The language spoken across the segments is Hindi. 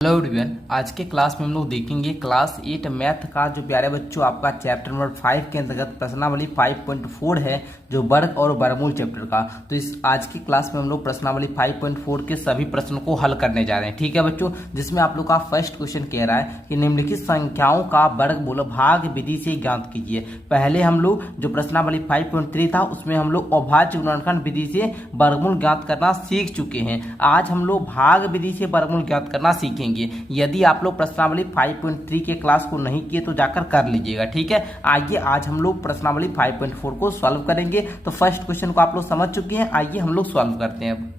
हेलो एवरीवन, आज के क्लास में हम लोग देखेंगे क्लास 8 मैथ का जो प्यारे बच्चों आपका चैप्टर नंबर 5 के अंतर्गत प्रश्नावली 5.4 है, जो वर्ग और वर्गमूल चैप्टर का। तो इस आज की क्लास में हम लोग प्रश्नावली 5.4 के सभी प्रश्नों को हल करने जा रहे हैं। ठीक है बच्चों, जिसमें आप लोग का फर्स्ट क्वेश्चन कह रहा है कि निम्नलिखित संख्याओं का वर्गमूल भाग विधि से ज्ञात कीजिए। पहले हम लोग जो प्रश्नावली 5.3 था उसमें हम लोग अभाज्य गुणनखंड विधि से वर्गमूल ज्ञात करना सीख चुके हैं। आज हम लोग भाग विधि से वर्गमूल ज्ञात करना सीखेंगे। यदि आप लोग प्रश्नावली 5.3 के क्लास को नहीं किए तो जाकर कर लीजिएगा। ठीक है, आइए आज हम लोग प्रश्नावली 5.4 को सॉल्व करेंगे। तो फर्स्ट क्वेश्चन को आप लोग समझ चुके हैं, आइए हम लोग सॉल्व करते हैं अब।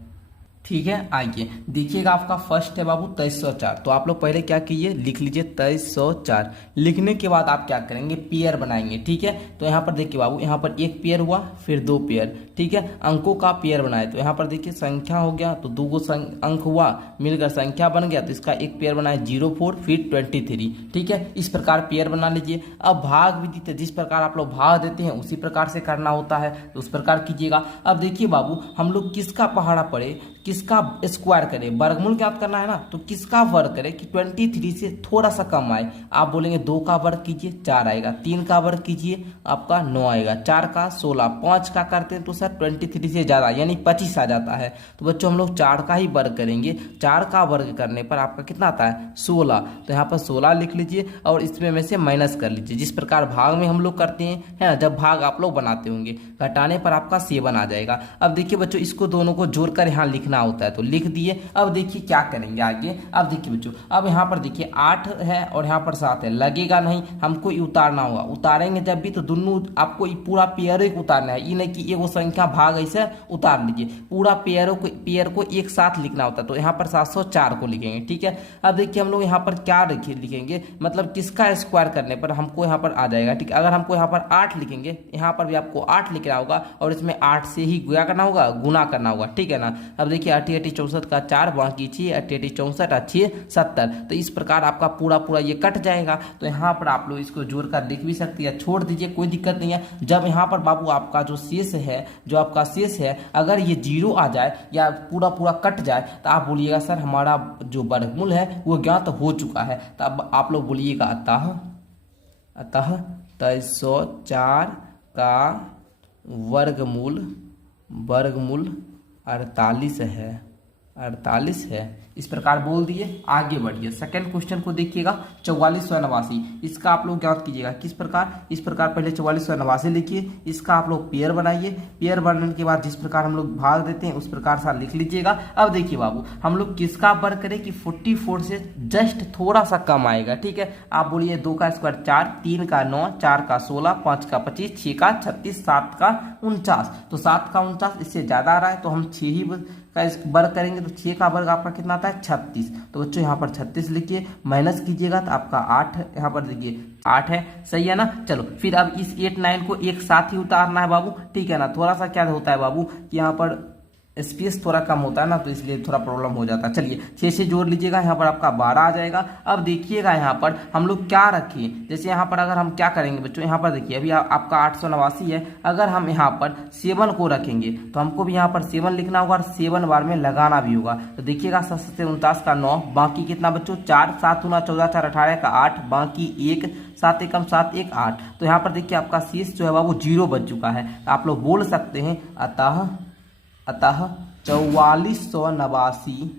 ठीक है, आइए देखिएगा, आपका फर्स्ट है बाबू 2304। तो आप लोग पहले क्या कीजिए, लिख लीजिए 2304। लिखने के बाद आप क्या करेंगे, पेयर बनाएंगे। ठीक है, तो यहाँ पर देखिए बाबू, यहाँ पर एक पेयर हुआ, फिर दो पेयर। ठीक है, अंकों का पेयर बनाए तो यहाँ पर देखिए संख्या हो गया, तो दो अंक हुआ, मिलकर संख्या बन गया, तो इसका एक पेयर बनाए 04 फिर 23। ठीक है, इस प्रकार पेयर बना लीजिए। अब भाग विधि तो जिस प्रकार आप लोग भाग देते हैं उसी प्रकार से करना होता है, तो उस प्रकार कीजिएगा। अब देखिए बाबू, हम लोग किसका पहाड़ा पड़े, किसका स्क्वायर करें, वर्गमूल ज्ञात करना है ना, तो किसका वर्ग करें कि 23 से थोड़ा सा कम आए। आप बोलेंगे 2 का वर्ग कीजिए 4 आएगा, 3 का वर्ग कीजिए आपका 9 आएगा, 4 का 16, 5 का करते हैं तो सर 23 से ज्यादा यानी 25 आ जाता है। तो बच्चों हम लोग 4 का ही वर्ग करेंगे। 4 का वर्ग करने पर आपका कितना आता है 16। तो यहाँ पर 16 लिख लीजिए और इसमें में से माइनस कर लीजिए, जिस प्रकार भाग में हम लोग करते हैं, है ना। जब भाग आप लोग बनाते होंगे, घटाने पर आपका 7 आ जाएगा। अब देखिए बच्चों, इसको दोनों को जोड़कर यहाँ लिखना होता है, तो लिख दिए। अब देखिए क्या करेंगे आगे। अब देखिए बच्चों, अब यहाँ पर देखिए 8 है और यहाँ पर 7 है, लगेगा नहीं, हमको उतारना होगा। उतारेंगे जब भी तो दोनों आपको पूरा पेयर को उतारना है, ये नहीं कि एगो संख्या भाग ऐसे उतार लीजिए, पूरा पेयर को एक साथ लिखना होता है। तो यहाँ पर 704 को लिखेंगे। ठीक है, अब देखिए हम लोग यहाँ पर क्या लिखेंगे, मतलब किसका स्क्वायर करने पर हमको यहाँ पर आ जाएगा। ठीक है, अगर हमको यहाँ पर 8 लिखेंगे, यहाँ पर भी आपको 8 लिखना होगा और इसमें 8 से ही गुणा करना होगा, गुना करना होगा। ठीक है ना। अब देखिए 8 8 64 का 4, बाकी 6 8 8 64 6 70। तो इस प्रकार आपका पूरा ये कट जाएगा। तो यहाँ पर आप लोग इसको जोड़कर लिख भी सकते हैं, छोड़ दीजिए, कोई दिक्कत नहीं है। जब यहाँ पर बाबू आपका जो शेष है, अगर ये 0 आ जाए या पूरा कट जाए तो आप बोलिएगा सर हमारा जो वर्गमूल है वो ज्ञात हो चुका है। तो अब आप लोग बोलिएगा अतः 2304 का वर्गमूल 48 है। इस प्रकार बोल दिए, आगे बढ़िए। सेकंड क्वेश्चन को देखिएगा, 4489। इसका आप लोग ज्ञात कीजिएगा किस प्रकार, इस प्रकार पहले 4489 लिखिए, इसका आप लोग पेयर बनाइए। पेयर बनाने के बाद जिस प्रकार हम लोग भाग देते हैं उस प्रकार से लिख लीजिएगा। अब देखिए बाबू, हम लोग किसका वर्ग करें कि 44 से जस्ट थोड़ा सा कम आएगा। ठीक है, आप बोलिए 2 का स्क्वायर 4, 3 का 9, 4 का 16, 5 का 25, 6 का 36, 7 का 49। तो 7 का 49 इससे ज्यादा आ रहा है, तो हम 6 ही का वर्ग करेंगे। तो 6 का वर्ग आपका कितना आता है 36। तो बच्चों यहाँ पर 36 लिखिए, माइनस कीजिएगा तो आपका 8 यहाँ पर देखिए 8 है, सही है ना। चलो फिर अब इस 8 9 को एक साथ ही उतारना है बाबू। ठीक है ना, थोड़ा सा क्या होता है बाबू कि यहाँ पर स्पेस थोड़ा कम होता है ना, तो इसलिए थोड़ा प्रॉब्लम हो जाता है। चलिए 6 से जोड़ लीजिएगा, यहाँ पर आपका 12 आ जाएगा। अब देखिएगा यहाँ पर हम लोग क्या रखें, जैसे यहाँ पर अगर हम क्या करेंगे बच्चों, यहाँ पर देखिए अभी आपका 889 है, अगर हम यहाँ पर 7 को रखेंगे तो हमको भी यहाँ पर 7 लिखना होगा और 7 बार में लगाना भी होगा। तो देखिएगा 7 से 49 का 9, बाकी कितना बच्चों 4, 7 गुना 14 4 18 का 8, बाकी 1, 7 एकम 7 1 8। तो यहाँ पर देखिए आपका शेष जो है बाबू 0 बच चुका है। तो आप लोग बोल सकते हैं अतः 4489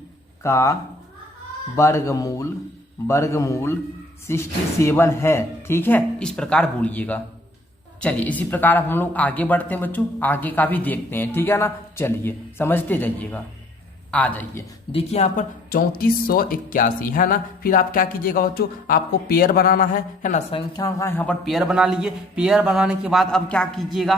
का वर्गमूल 67 है। ठीक है, इस प्रकार बोलिएगा। चलिए इसी प्रकार अब हम लोग आगे बढ़ते हैं बच्चों, आगे का भी देखते हैं। ठीक है ना, चलिए समझते जाइएगा। आ जाइए, देखिए यहाँ पर 3481 है ना। फिर आप क्या कीजिएगा बच्चों, आपको पेयर बनाना है ना, संख्या का यहाँ पर पेयर बना लीजिए। पेयर बनाने के बाद अब क्या कीजिएगा,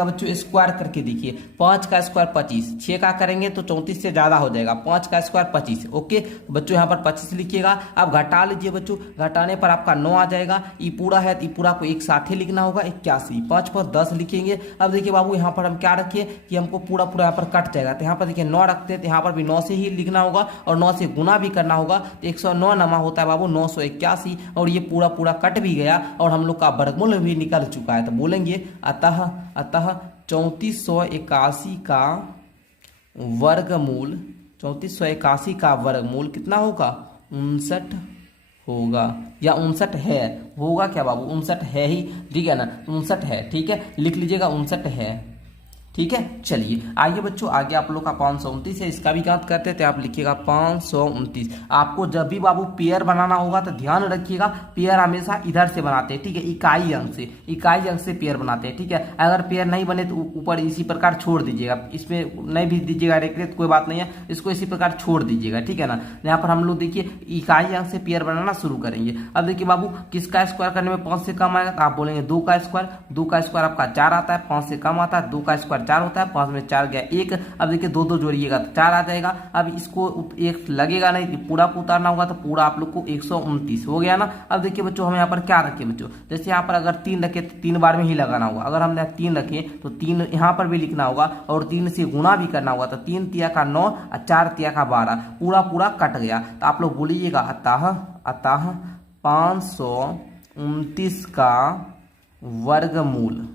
बच्चों स्क्वायर करके देखिए। 5 का स्क्वायर 25, 6 का करेंगे तो 34 से ज्यादा हो जाएगा, 5 का स्क्वायर 25। ओके बच्चों, यहाँ पर 25 लिखिएगा। अब घटा लीजिए बच्चों, घटाने पर आपका 9 आ जाएगा। ये पूरा है तो ये पूरा को एक साथ ही लिखना होगा, 81। 5 पर 10 लिखेंगे। अब देखिए बाबू, यहाँ पर हम क्या रखिए कि हमको पूरा यहाँ पर कट जाएगा, तो यहाँ पर देखिए 9 रखते हैं, तो यहाँ पर भी 9 से ही लिखना होगा और 9 से गुना भी करना होगा। तो 109 नमा होता है बाबू 981, और ये पूरा कट भी गया और हम लोग का वर्गमूल भी निकल चुका है। तो बोलेंगे अतः 3481 का वर्गमूल कितना होगा 59 होगा या 59 है, होगा क्या बाबू, 59 है ही, ठीक है ना, 59 है, ठीक है, लिख लीजिएगा 59 है, ठीक है। चलिए आइए बच्चों, आगे आप लोग का 529 है, इसका भी ज्ञात करते थे, आप लिखिएगा 529। आपको जब भी बाबू पेयर बनाना होगा तो ध्यान रखिएगा, पेयर हमेशा इधर से बनाते हैं, ठीक है, इकाई अंक से पेयर बनाते हैं, ठीक है। अगर पेयर नहीं बने तो ऊपर इसी प्रकार छोड़ दीजिएगा, इसमें नहीं भी दीजिएगा डायरेक्टली तो कोई बात नहीं है, इसको इसी प्रकार छोड़ दीजिएगा, ठीक है ना। यहाँ पर हम लोग देखिए इकाई अंक से पेयर बनाना शुरू करेंगे। अब देखिए बाबू किसका स्क्वायर करने में 5 से कम आएगा, तो आप बोलेंगे 2 का स्क्वायर, 2 का स्क्वायर आपका 4 आता है, 5 से कम आता है, 2 का स्क्वायर 4 होता है, 5 में 4 गया 1। अब देखिए 2 2 जोड़िएगा तो 4 आ जाएगा। अब इसको एक लगेगा नहीं, पूरा को उतारना होगा तो पूरा आप लोग को 129 हो गया ना। अब देखिए बच्चों हम यहाँ पर क्या रखे बच्चों, जैसे यहाँ पर अगर 3 रखे तो 3 बार में ही लगाना होगा, अगर हमने 3 रखे तो 3 यहाँ पर भी लिखना होगा और 3 से गुना भी करना होगा, तो 3 तिया का 9 और 4 तिया का 12, पूरा पूरा कट गया। तो आप लोग बोलिएगा अतः 529 का वर्गमूल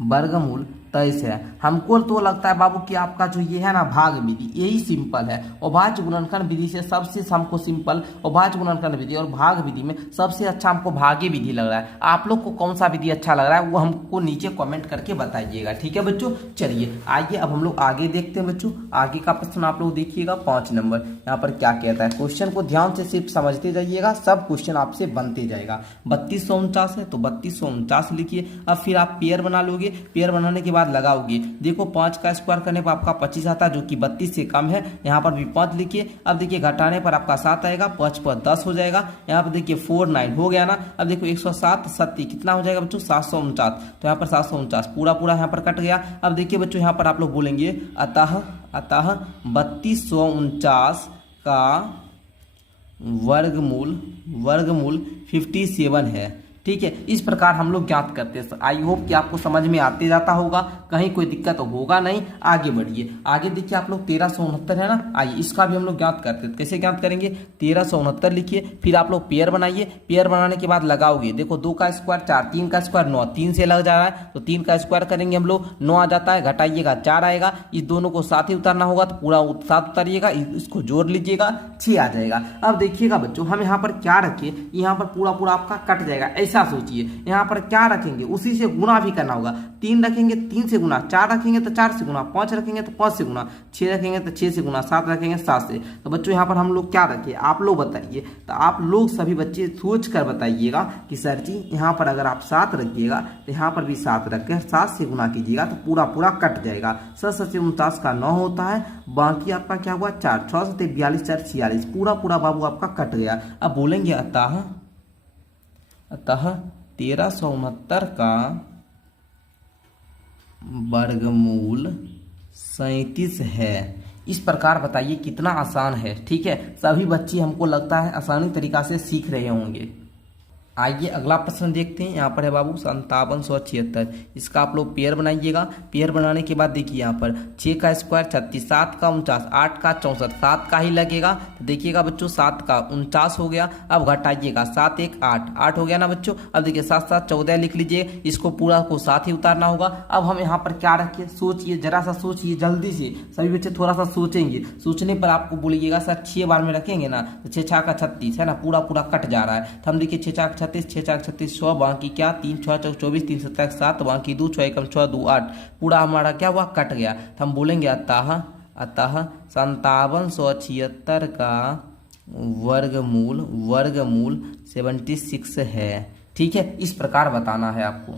23 है। हमको तो लगता है बाबू कि आपका जो ये है ना भाग विधि, यही सिंपल है, और भाज्य गुणनखंड विधि से सबसे हमको सिंपल, और भाज्य गुणनखंड विधि और भाग विधि में सबसे अच्छा हमको भागी विधि लग रहा है। आप लोग को कौन सा विधि अच्छा लग रहा है वो हमको नीचे कमेंट करके बताइएगा, ठीक है बच्चों। चलिए आइए अब हम लोग आगे देखते हैं बच्चों, आगे का प्रश्न आप लोग देखिएगा 5 नंबर, यहाँ पर क्या कहता है। क्वेश्चन को ध्यान से सिर्फ समझते जाइएगा, सब क्वेश्चन आपसे बनते जाएगा। 3249 है तो 3249 लिखिए। अब फिर आप पेयर बना लोगे, पेयर बनाने के बाद लगाओगे, देखो 5 का स्क्वायर करने पर आपका 25 आता है, जो कि 32 से कम है, यहाँ पर भी 5 लिखिए। अब देखिए घटाने पर आपका 7 आएगा, 5 पर 10 हो जाएगा, यहाँ पर देखिए 49 हो गया ना। अब देखो 107 70 कितना हो जाएगा बच्चों, 749, तो यहाँ पर 749 पूरा पूरा यहाँ पर कट गया। अब देखिए बच्चों यहाँ पर आप लोग बोलेंगे अतः 3249 का वर्गमूल 57 है, ठीक है। इस प्रकार हम लोग ज्ञात करते हैं। आई होप कि आपको समझ में आते जाता होगा, कहीं कोई दिक्कत होगा नहीं। आगे बढ़िए, आगे देखिए आप लोग 1369 है ना, आइए इसका भी हम लोग ज्ञात करते हैं। कैसे ज्ञात करेंगे, 1369 लिखिए, फिर आप लोग पेयर बनाइए, पेयर बनाने के बाद लगाओगे, देखो 2 का स्क्वायर 4, 3 का स्क्वायर 9, 3 से लग जा रहा है तो 3 का स्क्वायर करेंगे हम लोग, 9 आ जाता है, घटाइएगा 4 आएगा, इस दोनों को साथ ही उतारना होगा तो पूरा 7 उतारिएगा, इसको जोड़ लीजिएगा 6 आ जाएगा। अब देखिएगा बच्चों हम यहाँ पर क्या रखे, यहाँ पर पूरा पूरा आपका कट जाएगा, ऐसा सोचिए। यहाँ पर क्या रखेंगे, उसी से गुना भी करना होगा, 3 रखेंगे 3 से गुना, 4 रखेंगे तो 4 से गुना, 5 रखेंगे तो 5 से गुना, 6 रखेंगे तो 6 से गुना, 7 रखेंगे 7 से। तो बच्चों यहाँ पर हम लोग क्या रखे, आप लोग बताइए। तो आप लोग सभी बच्चे सोच कर बताइएगा कि सर जी यहाँ पर अगर आप 7 रखिएगा तो यहाँ पर भी 7 रख कर 7 से गुना कीजिएगा तो पूरा पूरा कट जाएगा। 7 से 49 का 9 होता है, बाकी आपका क्या हुआ 4, 6 से 42 4 46, पूरा पूरा बाबू आपका कट गया। अब बोलेंगे अतः 1369 का वर्गमूल 37 है। इस प्रकार बताइए कितना आसान है, ठीक है। सभी बच्चे हमको लगता है आसानी तरीका से सीख रहे होंगे। आइए अगला प्रश्न देखते हैं, यहाँ पर है बाबू 5776, इसका आप लोग पेयर बनाइएगा। पेयर बनाने के बाद देखिए यहाँ पर 6 का स्क्वायर 36, 7 का 49, 8 का 64, 7 का ही लगेगा, तो देखिएगा बच्चों 7 का 49 हो गया। अब घटाइएगा 7 1 8 हो गया ना बच्चों। अब देखिए 7 7 14 लिख लीजिए, इसको पूरा को साथ ही उतारना होगा। अब हम यहाँ पर क्या रखें, सोचिए, जरा सा सोचिए जल्दी से, सभी बच्चे थोड़ा सा सोचेंगे, सोचने पर आपको बोलिएगा सर 6 बार में रखेंगे ना, तो 6 6 का 36 है ना, पूरा पूरा कट जा रहा है। तो हम देखिए 6 6 36, 6 4 36 100, बाकी क्या 3 6 4 24, 3 7 7, बाकी 2 6 1 6 2 8, पूरा हमारा क्या हुआ कट गया। तो हम बोलेंगे अतः 5776 का वर्गमूल 76 है, ठीक है। इस प्रकार बताना है आपको।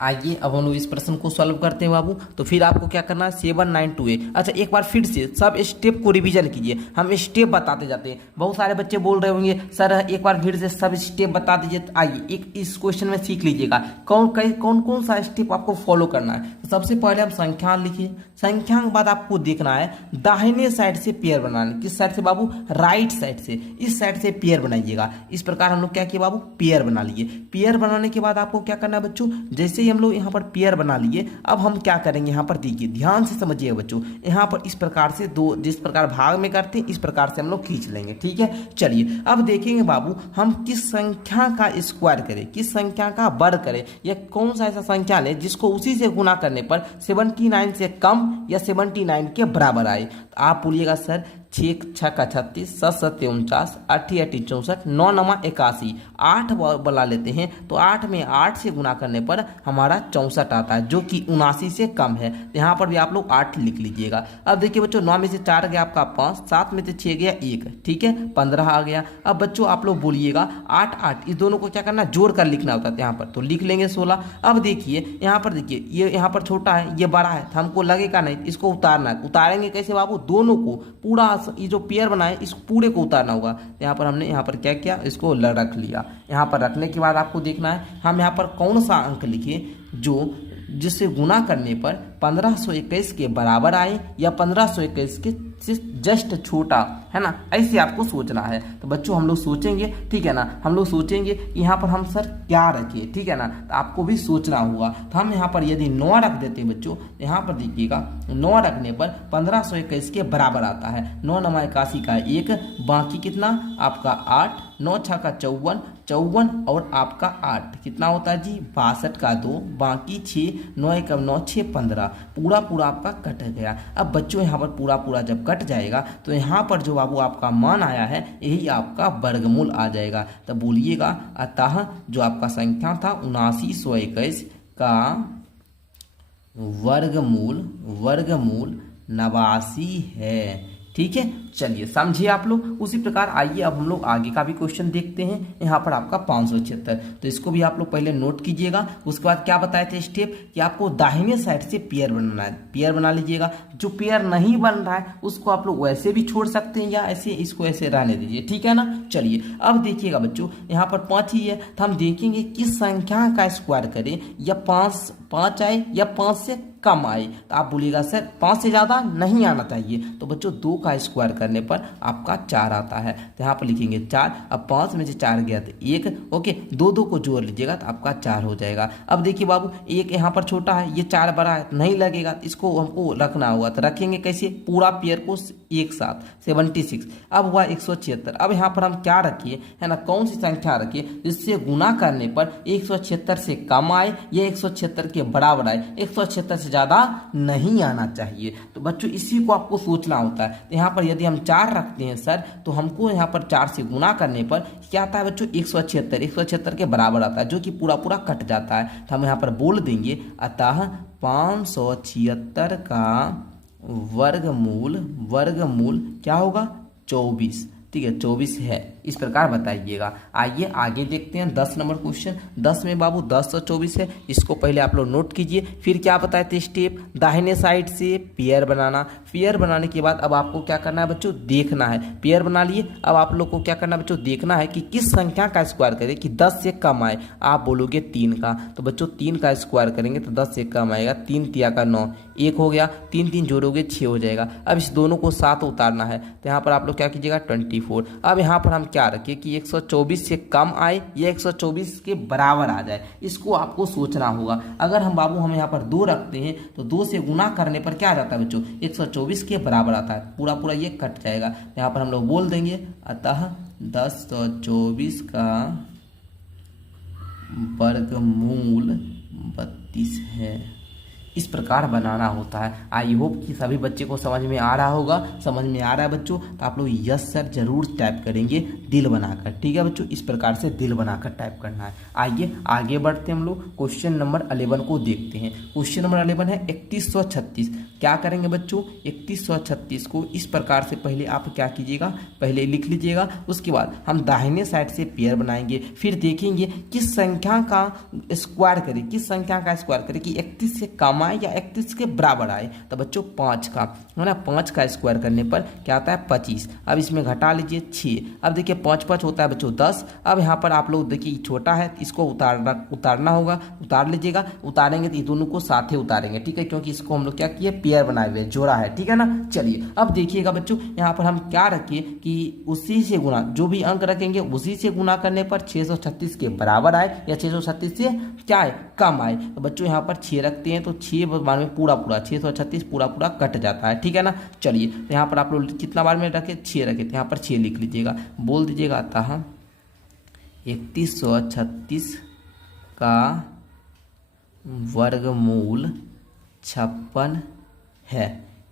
आइए अब हम लोग इस प्रश्न को सॉल्व करते हैं बाबू। तो फिर आपको क्या करना है 792A। अच्छा एक बार फिर से सब स्टेप को रिवीजन कीजिए, हम स्टेप बताते जाते हैं। बहुत सारे बच्चे बोल रहे होंगे सर एक बार फिर से सब स्टेप बता दीजिए। तो आइए एक इस क्वेश्चन में सीख लीजिएगा कौन सा स्टेप आपको फॉलो करना है। तो सबसे पहले हम संख्या लिखिए, संख्या के बाद आपको देखना है दाहिने साइड से पेयर बनाने, किस साइड से बाबू, राइट साइड से, इस साइड से पेयर बनाइएगा। इस प्रकार हम लोग क्या किए बाबू, पेयर बना लिए। पेयर बनाने के बाद आपको क्या करना है बच्चों, जैसे हम लोग यहाँ पर पेयर बना लिए, अब हम क्या करेंगे, यहाँ पर देखिए ध्यान से समझिएगा बच्चों, यहाँ पर इस प्रकार से दो, जिस प्रकार भाग में करते हैं इस प्रकार से हम लोग खींच लेंगे, ठीक है। चलिए अब देखेंगे बाबू हम किस संख्या का स्क्वायर करें, किस संख्या का वर्ग करें, या कौन सा ऐसा संख्या लें जिसको उसी से गुना करने पर 79 से कम या 79 के बराबर आए। तो आप बोलिएगा सर 6 6 36, 7 7 49, 8 8 64, 9 9 81, 8 बुला लेते हैं तो 8 में 8 से गुना करने पर हमारा 64 आता है, जो कि 79 से कम है। तो यहाँ पर भी आप लोग 8 लिख लीजिएगा। अब देखिए बच्चों, 9 में से 4 गया आपका 5, 7 में से 6 गया 1, ठीक है, 15 आ गया। अब बच्चों आप लोग बोलिएगा 8 8, इस दोनों को क्या करना, जोड़ कर लिखना होता है यहाँ पर, तो लिख लेंगे 16। अब देखिए यहाँ पर, देखिए ये यहाँ पर छोटा है, ये बड़ा है, तो हमको लगेगा नहीं, इसको उतारना है। उतारेंगे कैसे बाबू, दोनों को पूरा, ये जो पेयर बनाए इस पूरे को उतारना होगा। यहाँ पर हमने यहाँ पर क्या किया, इसको रख लिया। यहाँ पर रखने के बाद आपको देखना है हम यहाँ पर कौन सा अंक लिखे जो जिससे गुना करने पर 1521 के बराबर आए या 1521 के से जस्ट छोटा, है ना, ऐसे आपको सोचना है। तो बच्चों हम लोग सोचेंगे, ठीक है ना, हम लोग सोचेंगे कि यहाँ पर हम सर क्या रखें, ठीक है ना, तो आपको भी सोचना होगा। तो हम यहाँ पर यदि 9 रख देते हैं बच्चों, यहाँ पर देखिएगा 9 रखने पर 1521 के बराबर आता है। 9 9 81 का 1, बाकी कितना आपका 8, 9 6 का 54, 54 और आपका 8 कितना होता है जी 62 का 2, बाकी 6, 9 1 9 6 15, पूरा पूरा आपका कट गया। अब बच्चों यहाँ पर पूरा पूरा जब कट जाएगा तो यहाँ पर जो बाबू आपका मान आया है यही आपका वर्गमूल आ जाएगा। तो बोलिएगा अतः जो आपका संख्या था 7921 का वर्गमूल 89 है। ठीक है, चलिए समझिए आप लोग। उसी प्रकार आइए अब हम लोग आगे का भी क्वेश्चन देखते हैं। यहाँ पर आपका 576, तो इसको भी आप लोग पहले नोट कीजिएगा। उसके बाद क्या बताए थे स्टेप कि आपको दाहिने साइड से पेयर बनाना है, पेयर बना लीजिएगा। जो पेयर नहीं बन रहा है उसको आप लोग वैसे भी छोड़ सकते हैं या ऐसे इसको ऐसे रहने दीजिए, ठीक है ना। चलिए अब देखिएगा बच्चों, यहाँ पर 5 ही है तो हम देखेंगे किस संख्या का स्क्वायर करें, या 5 आए या 5 से कम आए। तो आप बोलिएगा सर 5 से ज्यादा नहीं आना चाहिए, तो बच्चों 2 का स्क्वायर करने पर आपका 4 आता है। तो यहाँ पर लिखेंगे 4। अब 5 में से 4 गया तो 1, ओके, 2 को जोड़ लीजिएगा तो आपका 4 हो जाएगा। अब देखिए बाबू, 1 यहाँ पर छोटा है, ये 4 बड़ा है, नहीं लगेगा, तो इसको हमको रखना होगा। तो रखेंगे कैसे, पूरा पेयर को एक साथ 76। अब हुआ 176। अब यहाँ पर हम क्या रखिए, है ना, कौन सी संख्या रखिए जिससे गुना करने पर 176 से कम आए या 176 के बराबर आए, 176 से ज्यादा नहीं आना चाहिए। तो बच्चों इसी को आपको सोचना होता है। तो यहाँ पर यदि हम 4 रखते हैं सर, तो हमको यहाँ पर 4 से गुना करने पर क्या आता है बच्चों, 176 के बराबर आता है, जो कि पूरा पूरा कट जाता है। तो हम यहाँ पर बोल देंगे अतः 576 का वर्गमूल क्या होगा, 24, ठीक है, 24 है। इस प्रकार बताइएगा। आइए आगे देखते हैं 10 नंबर क्वेश्चन। 10 में बाबू 10 और 24 है, इसको पहले आप लोग नोट कीजिए। फिर क्या बताए थे स्टेप, दाहिने साइड से पेयर बनाना। पेयर बनाने के बाद अब आपको क्या करना है बच्चों, देखना है। पेयर बना लिए, अब आप लोग को क्या करना है बच्चों, देखना है कि किस संख्या का स्क्वायर करें कि 10 से कम आए। आप बोलोगे 3 का, तो बच्चों 3 का स्क्वायर करेंगे तो 10 से कम आएगा। 3 तिया का 9, 1 हो गया, 3 3 जोड़ोगे 6 हो जाएगा। अब इस दोनों को 7 उतारना है, तो यहाँ पर आप लोग क्या कीजिएगा 24। अब यहाँ पर हम क्या रखिए कि 124 से कम आए या 124 के बराबर आ जाए, इसको आपको सोचना होगा। अगर हम बाबू हम यहाँ पर 2 रखते हैं तो 2 से गुना करने पर क्या आ जाता है बच्चों, 124 के बराबर आता है, पूरा पूरा ये कट जाएगा। यहाँ पर हम लोग बोल देंगे अतः 1024 का वर्गमूल 32 है। इस प्रकार बनाना होता है। आई होप कि सभी बच्चे को समझ में आ रहा होगा। समझ में आ रहा है बच्चों, तो आप लोग यस सर जरूर टाइप करेंगे दिल बनाकर, ठीक है बच्चों। इस प्रकार से दिल बनाकर टाइप करना है। आइए आगे बढ़ते हैं, हम लोग क्वेश्चन नंबर 11 को देखते हैं। क्वेश्चन नंबर 11 है 3136। क्या करेंगे बच्चों, 3136 को इस प्रकार से पहले आप क्या कीजिएगा, पहले लिख लीजिएगा। उसके बाद हम दाहिने साइड से पेयर बनाएंगे, फिर देखेंगे किस संख्या का स्क्वायर करें, किस संख्या का स्क्वायर करें कि 31 से कम आए या 31 के बराबर आए। तो बच्चों 5 का, है ना, 5 का स्क्वायर करने पर क्या आता है 25। अब इसमें घटा लीजिए 6। अब देखिए 5 5 होता है बच्चों 10। अब यहाँ पर आप लोग देखिए छोटा है, इसको उतारना होगा, उतार लीजिएगा। उतारेंगे तो ये दोनों को साथ ही उतारेंगे, ठीक है, क्योंकि इसको हम लोग क्या किए, पेयर बनाए हुए, जोड़ा है, ठीक है ना। चलिए अब देखिएगा बच्चों, यहाँ पर हम क्या रखिए कि उसी से गुना, जो भी अंक रखेंगे उसी से गुना करने पर 636 के बराबर आए या 636 से क्या है, कम आए। तो बच्चों यहाँ पर 6 रखते हैं तो 6 बार में पूरा पूरा 636 पूरा पूरा कट जाता है, ठीक है ना। चलिए तो यहाँ पर आप लोग कितना बार में रखे, 6 रखे, तो यहाँ पर 6 लिख लीजिएगा। बोल दीजिएगा अतः 3136 का वर्गमूल 56 है,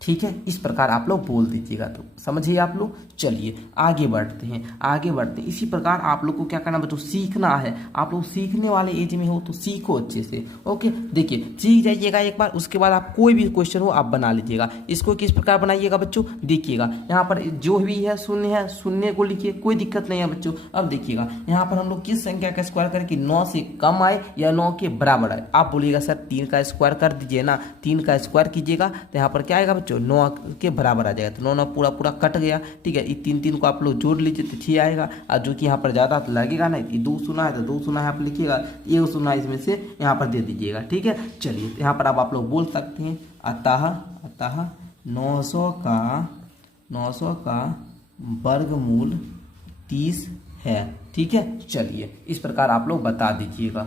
ठीक है, इस प्रकार आप लोग बोल दीजिएगा। तो समझिए आप लोग। चलिए आगे बढ़ते हैं, आगे बढ़ते हैं। इसी प्रकार आप लोग को क्या करना बच्चों, सीखना है। आप लोग सीखने वाले एज में हो तो सीखो अच्छे से। ओके, देखिए सीख जाइएगा एक बार, उसके बाद आप कोई भी क्वेश्चन हो आप बना लीजिएगा। इसको किस प्रकार बनाइएगा बच्चों, देखिएगा यहाँ पर जो भी है शून्य को लिखिए, कोई दिक्कत नहीं है बच्चों। अब देखिएगा यहाँ पर हम लोग किस संख्या का स्क्वायर करें कि 9 से कम आए या 9 के बराबर आए। आप बोलिएगा सर 3 का स्क्वायर कर दीजिए ना, 3 का स्क्वायर कीजिएगा तो यहाँ पर क्या आएगा बच्चों, 9 के बराबर आ जाएगा। तो 9 9 पूरा पूरा कट गया। ठीक है, ये 3 3 को आप लोग जोड़ लीजिए तो 6 आएगा। और जो कि यहाँ पर ज़्यादा लगेगा ना, ये 2 शून्य है तो 2 शून्य आप लिखिएगा, 1 शून्य इसमें से यहाँ पर दे दीजिएगा। ठीक है, चलिए तो यहाँ पर अब आप लोग बोल सकते हैं अतः 900 का वर्गमूल 30 है। ठीक है, चलिए इस प्रकार आप लोग बता दीजिएगा।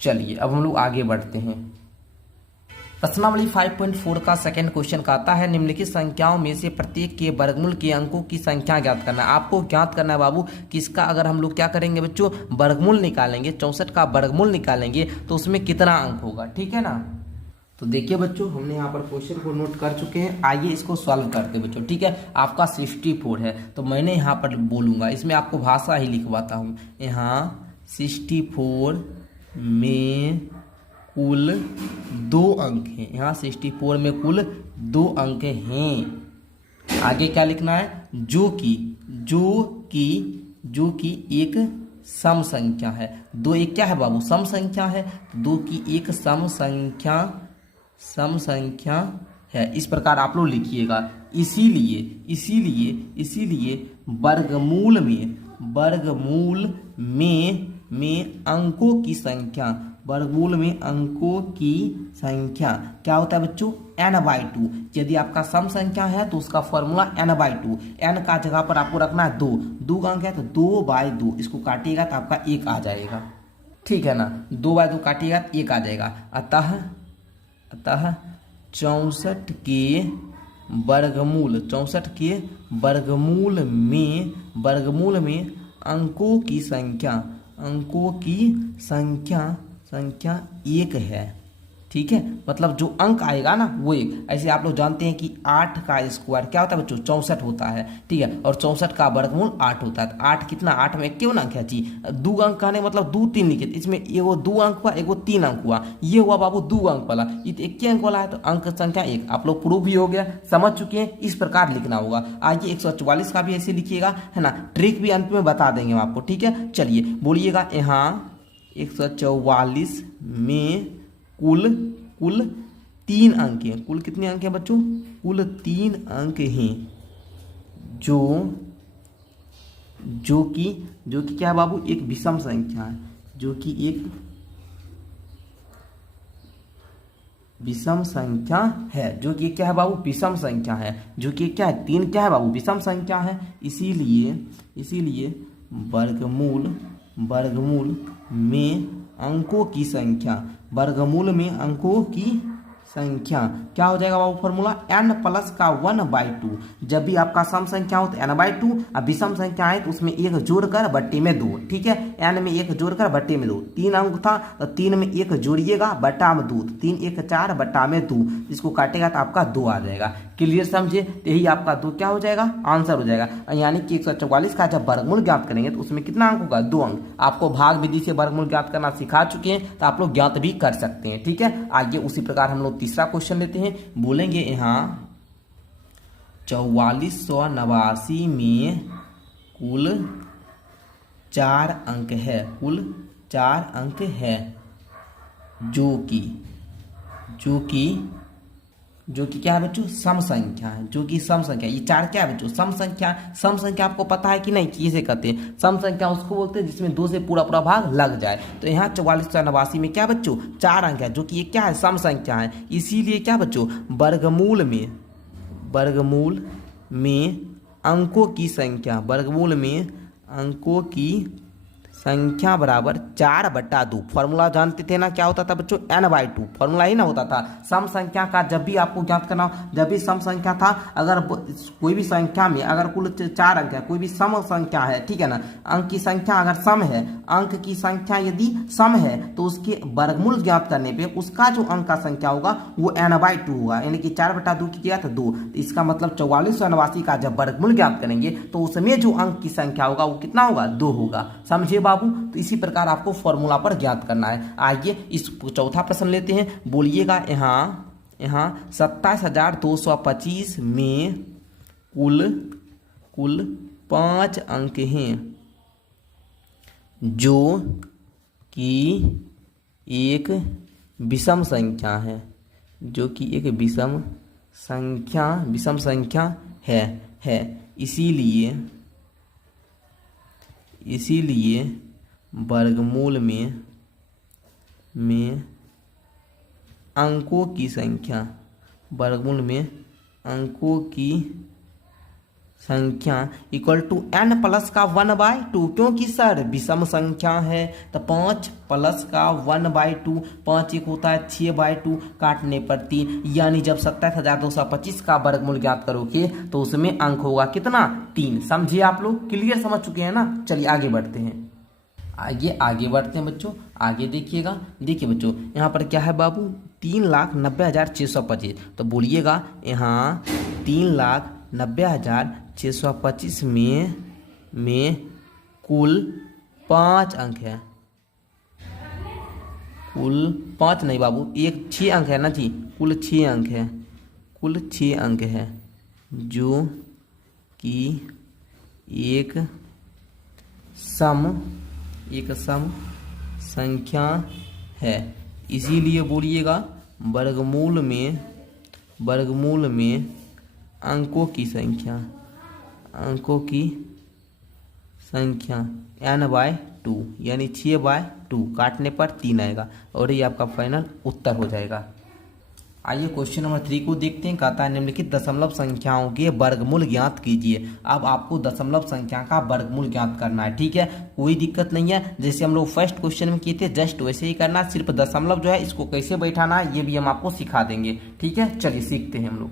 चलिए अब हम लोग आगे बढ़ते हैं। प्रश्नावली 5.4 का सेकंड क्वेश्चन कहता है निम्नलिखित संख्याओं में से प्रत्येक के वर्गमूल के अंकों की संख्या ज्ञात करना है। आपको ज्ञात करना है बाबू कि इसका अगर हम लोग क्या करेंगे बच्चों, वर्गमूल निकालेंगे, 64 का वर्गमूल निकालेंगे तो उसमें कितना अंक होगा। ठीक है ना, तो देखिए बच्चों हमने यहाँ पर क्वेश्चन को नोट कर चुके हैं। आइए इसको सॉल्व करते हैं बच्चों। ठीक है, आपका 64 है तो मैंने यहाँ पर बोलूँगा, इसमें आपको भाषा ही लिखवाता हूँ। यहाँ 64 में कुल 2 अंक हैं। यहाँ 64 में कुल 2 अंक हैं। आगे क्या लिखना है, जो कि एक सम संख्या है। 2 एक क्या है बाबू, सम संख्या है। 2 की एक सम संख्या है। इस प्रकार आप लोग लिखिएगा। इसीलिए वर्गमूल में अंकों की संख्या, वर्गमूल में अंकों की संख्या क्या होता है बच्चों, n/2। यदि आपका सम संख्या है तो उसका फॉर्मूला n/2। n का जगह पर आपको रखना है 2 का अंक है तो 2/2। इसको काटिएगा तो आपका 1 आ जाएगा। ठीक है ना, 2/2 काटिएगा तो 1 आ जाएगा। अतः 64 के वर्गमूल में अंकों की संख्या 1 है। ठीक है, मतलब जो अंक आएगा ना वो 1। ऐसे आप लोग जानते हैं कि 8 का स्क्वायर क्या होता है बच्चों, 64 होता है। ठीक है, और 64 का वर्गमूल 8 होता है। तो 8 कितना, 8 में क्यों अंक है जी, 2 अंक कहने मतलब 2 3 लिखे, इसमें एगो 2 अंक हुआ, एगो 3 अंक हुआ। ये हुआ बाबू 2 अंक वाला, ये तो 1 अंक वाला है तो अंक संख्या 1। आप लोग प्रूफ भी हो गया, समझ चुके हैं। इस प्रकार लिखना होगा। आइए 144 का भी ऐसे लिखिएगा, है ना। ट्रिक भी अंत में बता देंगे हम आपको। ठीक है, चलिए बोलिएगा। यहाँ 144 में कुल 3 अंक हैं। कुल कितने अंक हैं बच्चों, कुल 3 अंक हैं। जो कि क्या है बाबू, एक विषम संख्या है। जो कि एक विषम संख्या है। जो कि क्या है बाबू, विषम संख्या है। जो कि क्या है, 3 क्या है बाबू, विषम संख्या है। इसीलिए वर्गमूल में अंकों की संख्या, वर्गमूल में अंकों की संख्या क्या हो जाएगा बाबू, फॉर्मूला n+1/2। जब भी आपका सम संख्या हो तो n/2, अब विषम संख्या है तो उसमें 1 जोड़कर बट्टे में 2। ठीक है, n में 1 जोड़कर बट्टे में 2। 3 अंक था तो 3 में 1 जोड़िएगा बट्टा में 2, 3 1 4 बट्टा में 2। इसको काटेगा तो आपका 2 आ जाएगा। क्लियर समझे, तो यही आपका 2 क्या हो जाएगा, आंसर हो जाएगा। यानी कि 144 का जब वर्गमूल ज्ञात करेंगे तो उसमें कितना अंक होगा, 2 अंक। आपको भाग विधि से वर्गमूल ज्ञात करना सिखा चुके हैं तो आप लोग ज्ञात भी कर सकते हैं। ठीक है, आगे उसी प्रकार हम लोग तीसरा क्वेश्चन लेते हैं। बोलेंगे यहाँ 4489 में कुल 4 अंक है। कुल 4 अंक है। जो कि क्या है बच्चों, सम संख्या है। जो कि सम संख्या, ये 4 क्या है बच्चों, सम संख्या। सम संख्या आपको पता है कि नहीं, किसे कहते हैं, सम संख्या उसको बोलते हैं जिसमें 2 से पूरा पूरा भाग लग जाए। तो यहाँ 4489 में क्या बच्चों, 4 अंक है। जो कि ये क्या है, सम संख्या है। इसीलिए क्या बच्चों, वर्गमूल में अंकों की संख्या, वर्गमूल में अंकों की संख्या बराबर 4/2। फॉर्मूला जानते थे ना, क्या होता था बच्चों, n/2 फॉर्मूला ही ना होता था। सम संख्या का जब भी आपको ज्ञात करना हो, जब भी सम संख्या था, अगर कोई भी संख्या में अगर कुल 4 अंक है, कोई भी सम संख्या है, ठीक है ना, अंक की संख्या अगर सम है, अंक की संख्या यदि सम है तो उसके वर्गमूल ज्ञात करने पे उसका जो अंक का संख्या होगा वो n/2 होगा, यानी कि 4/2 की जगह 2। इसका मतलब 4489 का जब वर्गमूल ज्ञात करेंगे तो उसमें जो अंक की संख्या होगा वो कितना होगा, 2 होगा। समझे बाबू? तो इसी प्रकार आपको फॉर्मूला पर ज्ञात करना है। आइए इस चौथा प्रश्न लेते हैं। बोलिएगा यहाँ 27,225 में कुल 5 अंक हैं जो कि एक विषम संख्या है, जो कि एक विषम संख्या है। इसीलिए वर्गमूल में अंकों की संख्या, वर्गमूल में अंकों की संख्या इक्वल टू n प्लस का 1/2, क्योंकि सर विषम संख्या है तो 5 प्लस का 1/2, 5 एक होता है 6/2, काटने पर 3, यानी जब 27,225 का वर्गमूल ज्ञात करोगे तो उसमें अंक होगा कितना, 3। समझिए आप लोग, क्लियर समझ चुके हैं ना? चलिए आगे बढ़ते हैं। आगे बढ़ते हैं बच्चों। आगे देखिएगा, देखिए बच्चों यहाँ पर क्या है बाबू, 3,90,625। तो बोलिएगा यहाँ 3,90,625 में कुल 5 अंक है। कुल 5 नहीं बाबू, 6 अंक है ना जी, कुल 6 अंक है, कुल 6 अंक है जो कि एक सम संख्या है। इसीलिए बोलिएगा वर्गमूल में अंकों की संख्या n/2, यानी 6/2, काटने पर 3 आएगा और ये आपका फाइनल उत्तर हो जाएगा। आइए क्वेश्चन नंबर 3 को देखते हैं। कहता है निम्नलिखित दशमलव संख्याओं के वर्गमूल ज्ञात कीजिए। अब आपको दशमलव संख्या का वर्गमूल ज्ञात करना है, ठीक है, कोई दिक्कत नहीं है। जैसे हम लोग फर्स्ट क्वेश्चन में किए थे जस्ट वैसे ही करना, सिर्फ दशमलव जो है इसको कैसे बैठाना है ये भी हम आपको सिखा देंगे, ठीक है। चलिए सीखते हैं हम लोग।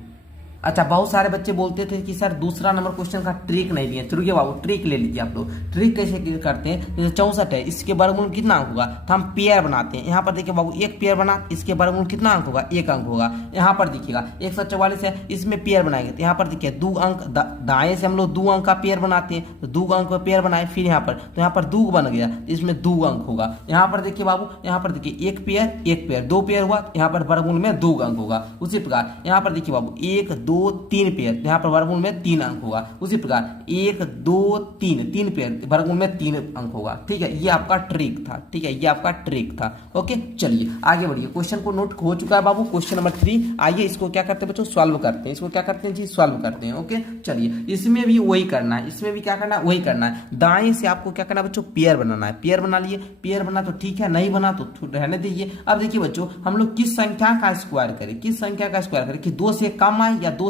अच्छा, बहुत सारे बच्चे बोलते थे कि सर दूसरा नंबर क्वेश्चन का ट्रिक नहीं दिए। चलिए बाबू ट्रिक ले लीजिए आप लोग। ट्रिक कैसे करते हैं, जैसे 64 है, इसके वर्गमूल कितना अंक होगा, तो हम पेयर बनाते हैं। यहाँ पर देखिए बाबू एक पेयर बना, इसके वर्गमूल कितना अंक होगा, 1 अंक होगा। यहाँ पर देखिएगा 144 है, इसमें पेयर बनाएंगे तो यहाँ पर देखिए 2 अंक, दाएं से हम लोग 2 अंक का पेयर बनाते हैं, तो 2 अंक का पेयर बनाए, फिर यहाँ पर तो यहाँ पर 2 बन गया, इसमें 2 अंक होगा। यहाँ पर देखिए बाबू, यहाँ पर देखिए एक पेयर 2 पेयर हुआ, यहाँ पर वर्गमूल में 2 अंक होगा। उसी प्रकार यहाँ पर देखिए बाबू 1 2 3 पेयर, यहाँ पर वर्गमूल में 3 अंक होगा। उसी प्रकार 1 2 3 पेयर, वर्गमूल में 3 अंक होगा, ठीक है। ये आपका ट्रिक था, ठीक है, ये आपका ट्रिक था। ओके, चलिए आगे बढ़िए। क्वेश्चन को नोट हो चुका है बाबू, क्वेश्चन नंबर 3। आइए इसको क्या करते हैं बच्चों, सॉल्व करते हैं। इसको क्या करते हैं जी, सॉल्व करते हैं। ओके, चलिए इसमें भी वही करना है, इसमें भी क्या करना है, वही करना है। दाएं से आपको क्या करना है बच्चों, पेयर बनाना है। पेयर बना लिए, पेयर बना तो ठीक है, नहीं बना तो रहने दीजिए। अब देखिए बच्चों, हम लोग किस संख्या का स्क्वायर करें, किस संख्या का स्क्वायर करें कि 2 से कम आए या 2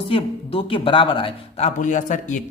के बराबर आए। तो आप बोलिएगा सर 1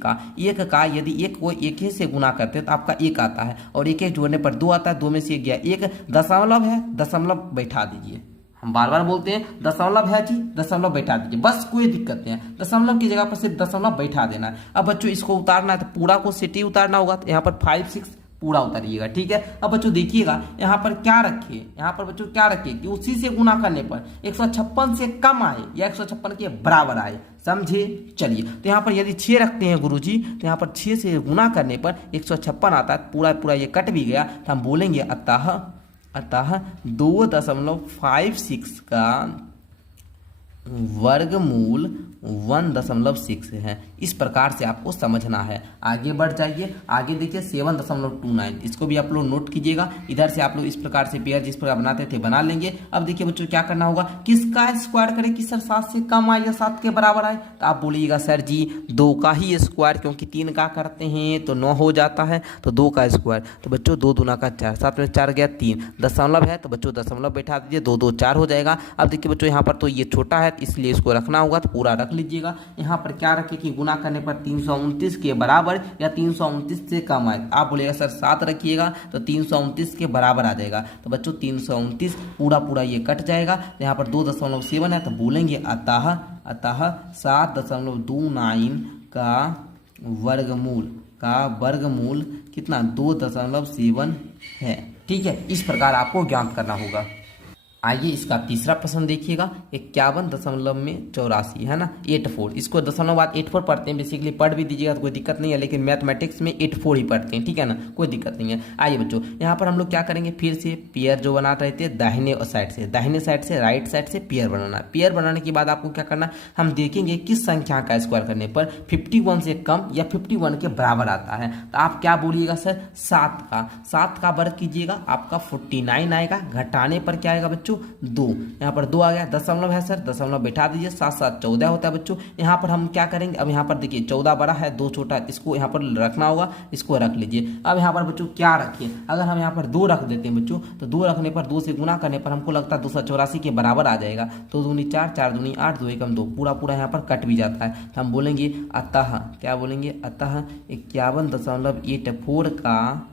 का यदि 1 को 1 ही से गुना करते हैं तो आपका 1 आता है, और 1 जोड़ने पर 2 आता है, 2 में से 1 गया, 1 दशमलव है, दशमलव बैठा दीजिए। हम बार बार बोलते हैं दशमलव है जी, दशमलव बैठा दीजिए, बस कोई दिक्कत नहीं है। दशमलव की जगह पर सिर्फ दशमलव बैठा देना है। अब बच्चों इसको उतारना है तो पूरा को सिटी उतारना होगा, तो यहाँ पर 5 6 पूरा उतारिएगा, ठीक है। अब बच्चों देखिएगा यहाँ पर क्या रखिए, यहाँ पर बच्चों क्या रखिए कि उसी से गुना करने पर 156 से कम आए या 156 के बराबर आए, समझे। चलिए तो यहाँ पर यदि 6 रखते हैं गुरुजी, तो यहाँ पर 6 से गुना करने पर 156 आता है, पूरा ये कट भी गया, तो हम बोलेंगे अतः 2.56 का वर्गमूल 1.6 है। इस प्रकार से आपको समझना है। आगे बढ़ जाइए, आगे देखिए 7.29, इसको भी आप लोग नोट कीजिएगा। इधर से आप लोग इस प्रकार से पेयर जिस प्रकार बनाते थे बना लेंगे। अब देखिए बच्चों क्या करना होगा, किसका स्क्वायर करें कि सर 7 से कम आए या 7 के बराबर आए। तो आप बोलिएगा सर जी 2 का ही स्क्वायर, क्योंकि 3 का करते हैं तो 9 हो जाता है, तो 2 का स्क्वायर। तो बच्चों 2 दूना का 4, 7 में 4 गया 3, दशमलव है तो बच्चों दशमलव बैठा दीजिए, 2 2 4 हो जाएगा। अब देखिए बच्चों यहाँ पर तो ये छोटा है इसलिए इसको रखना होगा, तो पूरा रख लीजिएगा। यहाँ पर क्या रखे कि गुना करने पर 329 के बराबर या 329 से कम आए। आप बोलेगा सर 7 रखिएगा तो 329 के बराबर आ जाएगा। तो बच्चों 329 पूरा पूरा ये कट जाएगा, यहाँ पर 2.7 है तो बोलेंगे अतः 7.29 का वर्गमूल कितना 2.7 है। ठीक है, इस प्रकार आपको ज्ञात करना होगा। आइए इसका तीसरा प्रश्न देखिएगा, 51.84 है ना, 84। इसको दशमलव बाद 84 पढ़ते हैं, बेसिकली पढ़ भी दीजिएगा तो कोई दिक्कत नहीं है, लेकिन मैथमेटिक्स में 84 ही पढ़ते हैं, ठीक है ना, कोई दिक्कत नहीं है। आइए बच्चों यहाँ पर हम लोग क्या करेंगे, फिर से पेयर जो बना रहे थे दाहिने साइड से राइट साइड से पेयर बनाना। पेयर बनाने के बाद आपको क्या करना, हम देखेंगे किस संख्या का स्क्वायर करने पर 51 से कम या 51 के बराबर आता है। तो आप क्या बोलिएगा सर, 7 का वर्ग कीजिएगा, आपका 49 आएगा, घटाने पर क्या आएगा बच्चों 2, यहाँ पर 2 आ गया, दशमलव है सर, दशमलव बैठा दीजिए, 7 7 14 होता है बच्चों। यहाँ पर हम क्या करेंगे, अब यहाँ पर देखिए 14 बड़ा है 2 छोटा है, इसको यहाँ पर रखना होगा, इसको रख लीजिए। अब यहाँ पर बच्चों क्या रखिए, अगर हम यहाँ पर 2 रख देते हैं बच्चों, तो 2 रखने पर 2 से गुना करने पर हमको लगता है 284 के बराबर आ जाएगा। 2 दूनी 4, 4 दूनी 8, 2 एकम 2, पूरा पूरा यहाँ पर कट भी जाता है। तो हम बोलेंगे अतः, क्या बोलेंगे, अतः 51.84 का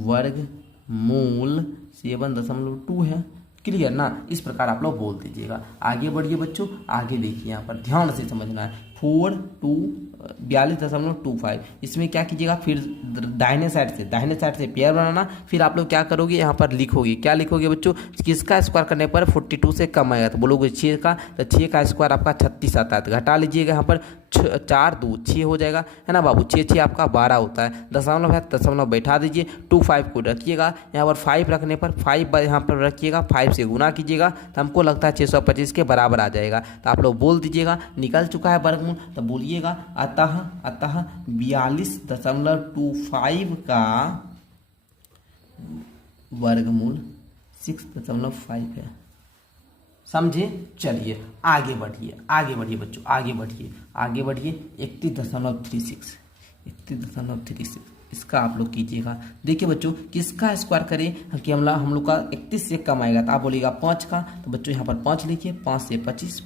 वर्गमूल 7.2 है। क्लियर ना, इस प्रकार आप लोग बोल दीजिएगा। आगे बढ़िए बच्चों, आगे देखिए, यहाँ पर ध्यान से समझना है। 42.25, इसमें क्या कीजिएगा, फिर दाहिने साइड से पेयर बनाना। फिर आप लोग क्या करोगे, यहाँ पर लिखोगे, क्या लिखोगे बच्चों, किसका स्क्वायर करने पर 42 से कम आएगा, तो बोलोगे 6 का, तो 6 का स्क्वायर आपका 36 आता है, तो घटा लीजिएगा, यहाँ पर 4 2 6 हो जाएगा, है ना बाबू, 6 6 आपका 12 होता है, दशमलव है दशमलव बैठा दीजिए, 25 को रखिएगा, यहाँ पर 5 रखने पर 5 यहाँ पर रखिएगा, 5 से गुना कीजिएगा, तो हमको लगता है 625 के बराबर आ जाएगा। तो आप लोग बोल दीजिएगा, निकल चुका है वर्गमूल, तो बोलिएगा अतः 42.25 का वर्गमूल 6.5 है। समझे, चलिए आगे बढ़िए बच्चों, आगे बढ़िए 31.36 इसका आप लोग कीजिएगा। देखिए बच्चों, किसका स्क्वायर करें कि हम लोग का 31 से कम आएगा, तो आप बोलिएगा 5 का, तो बच्चों यहाँ पर 5 लिखिए, 5 से 25,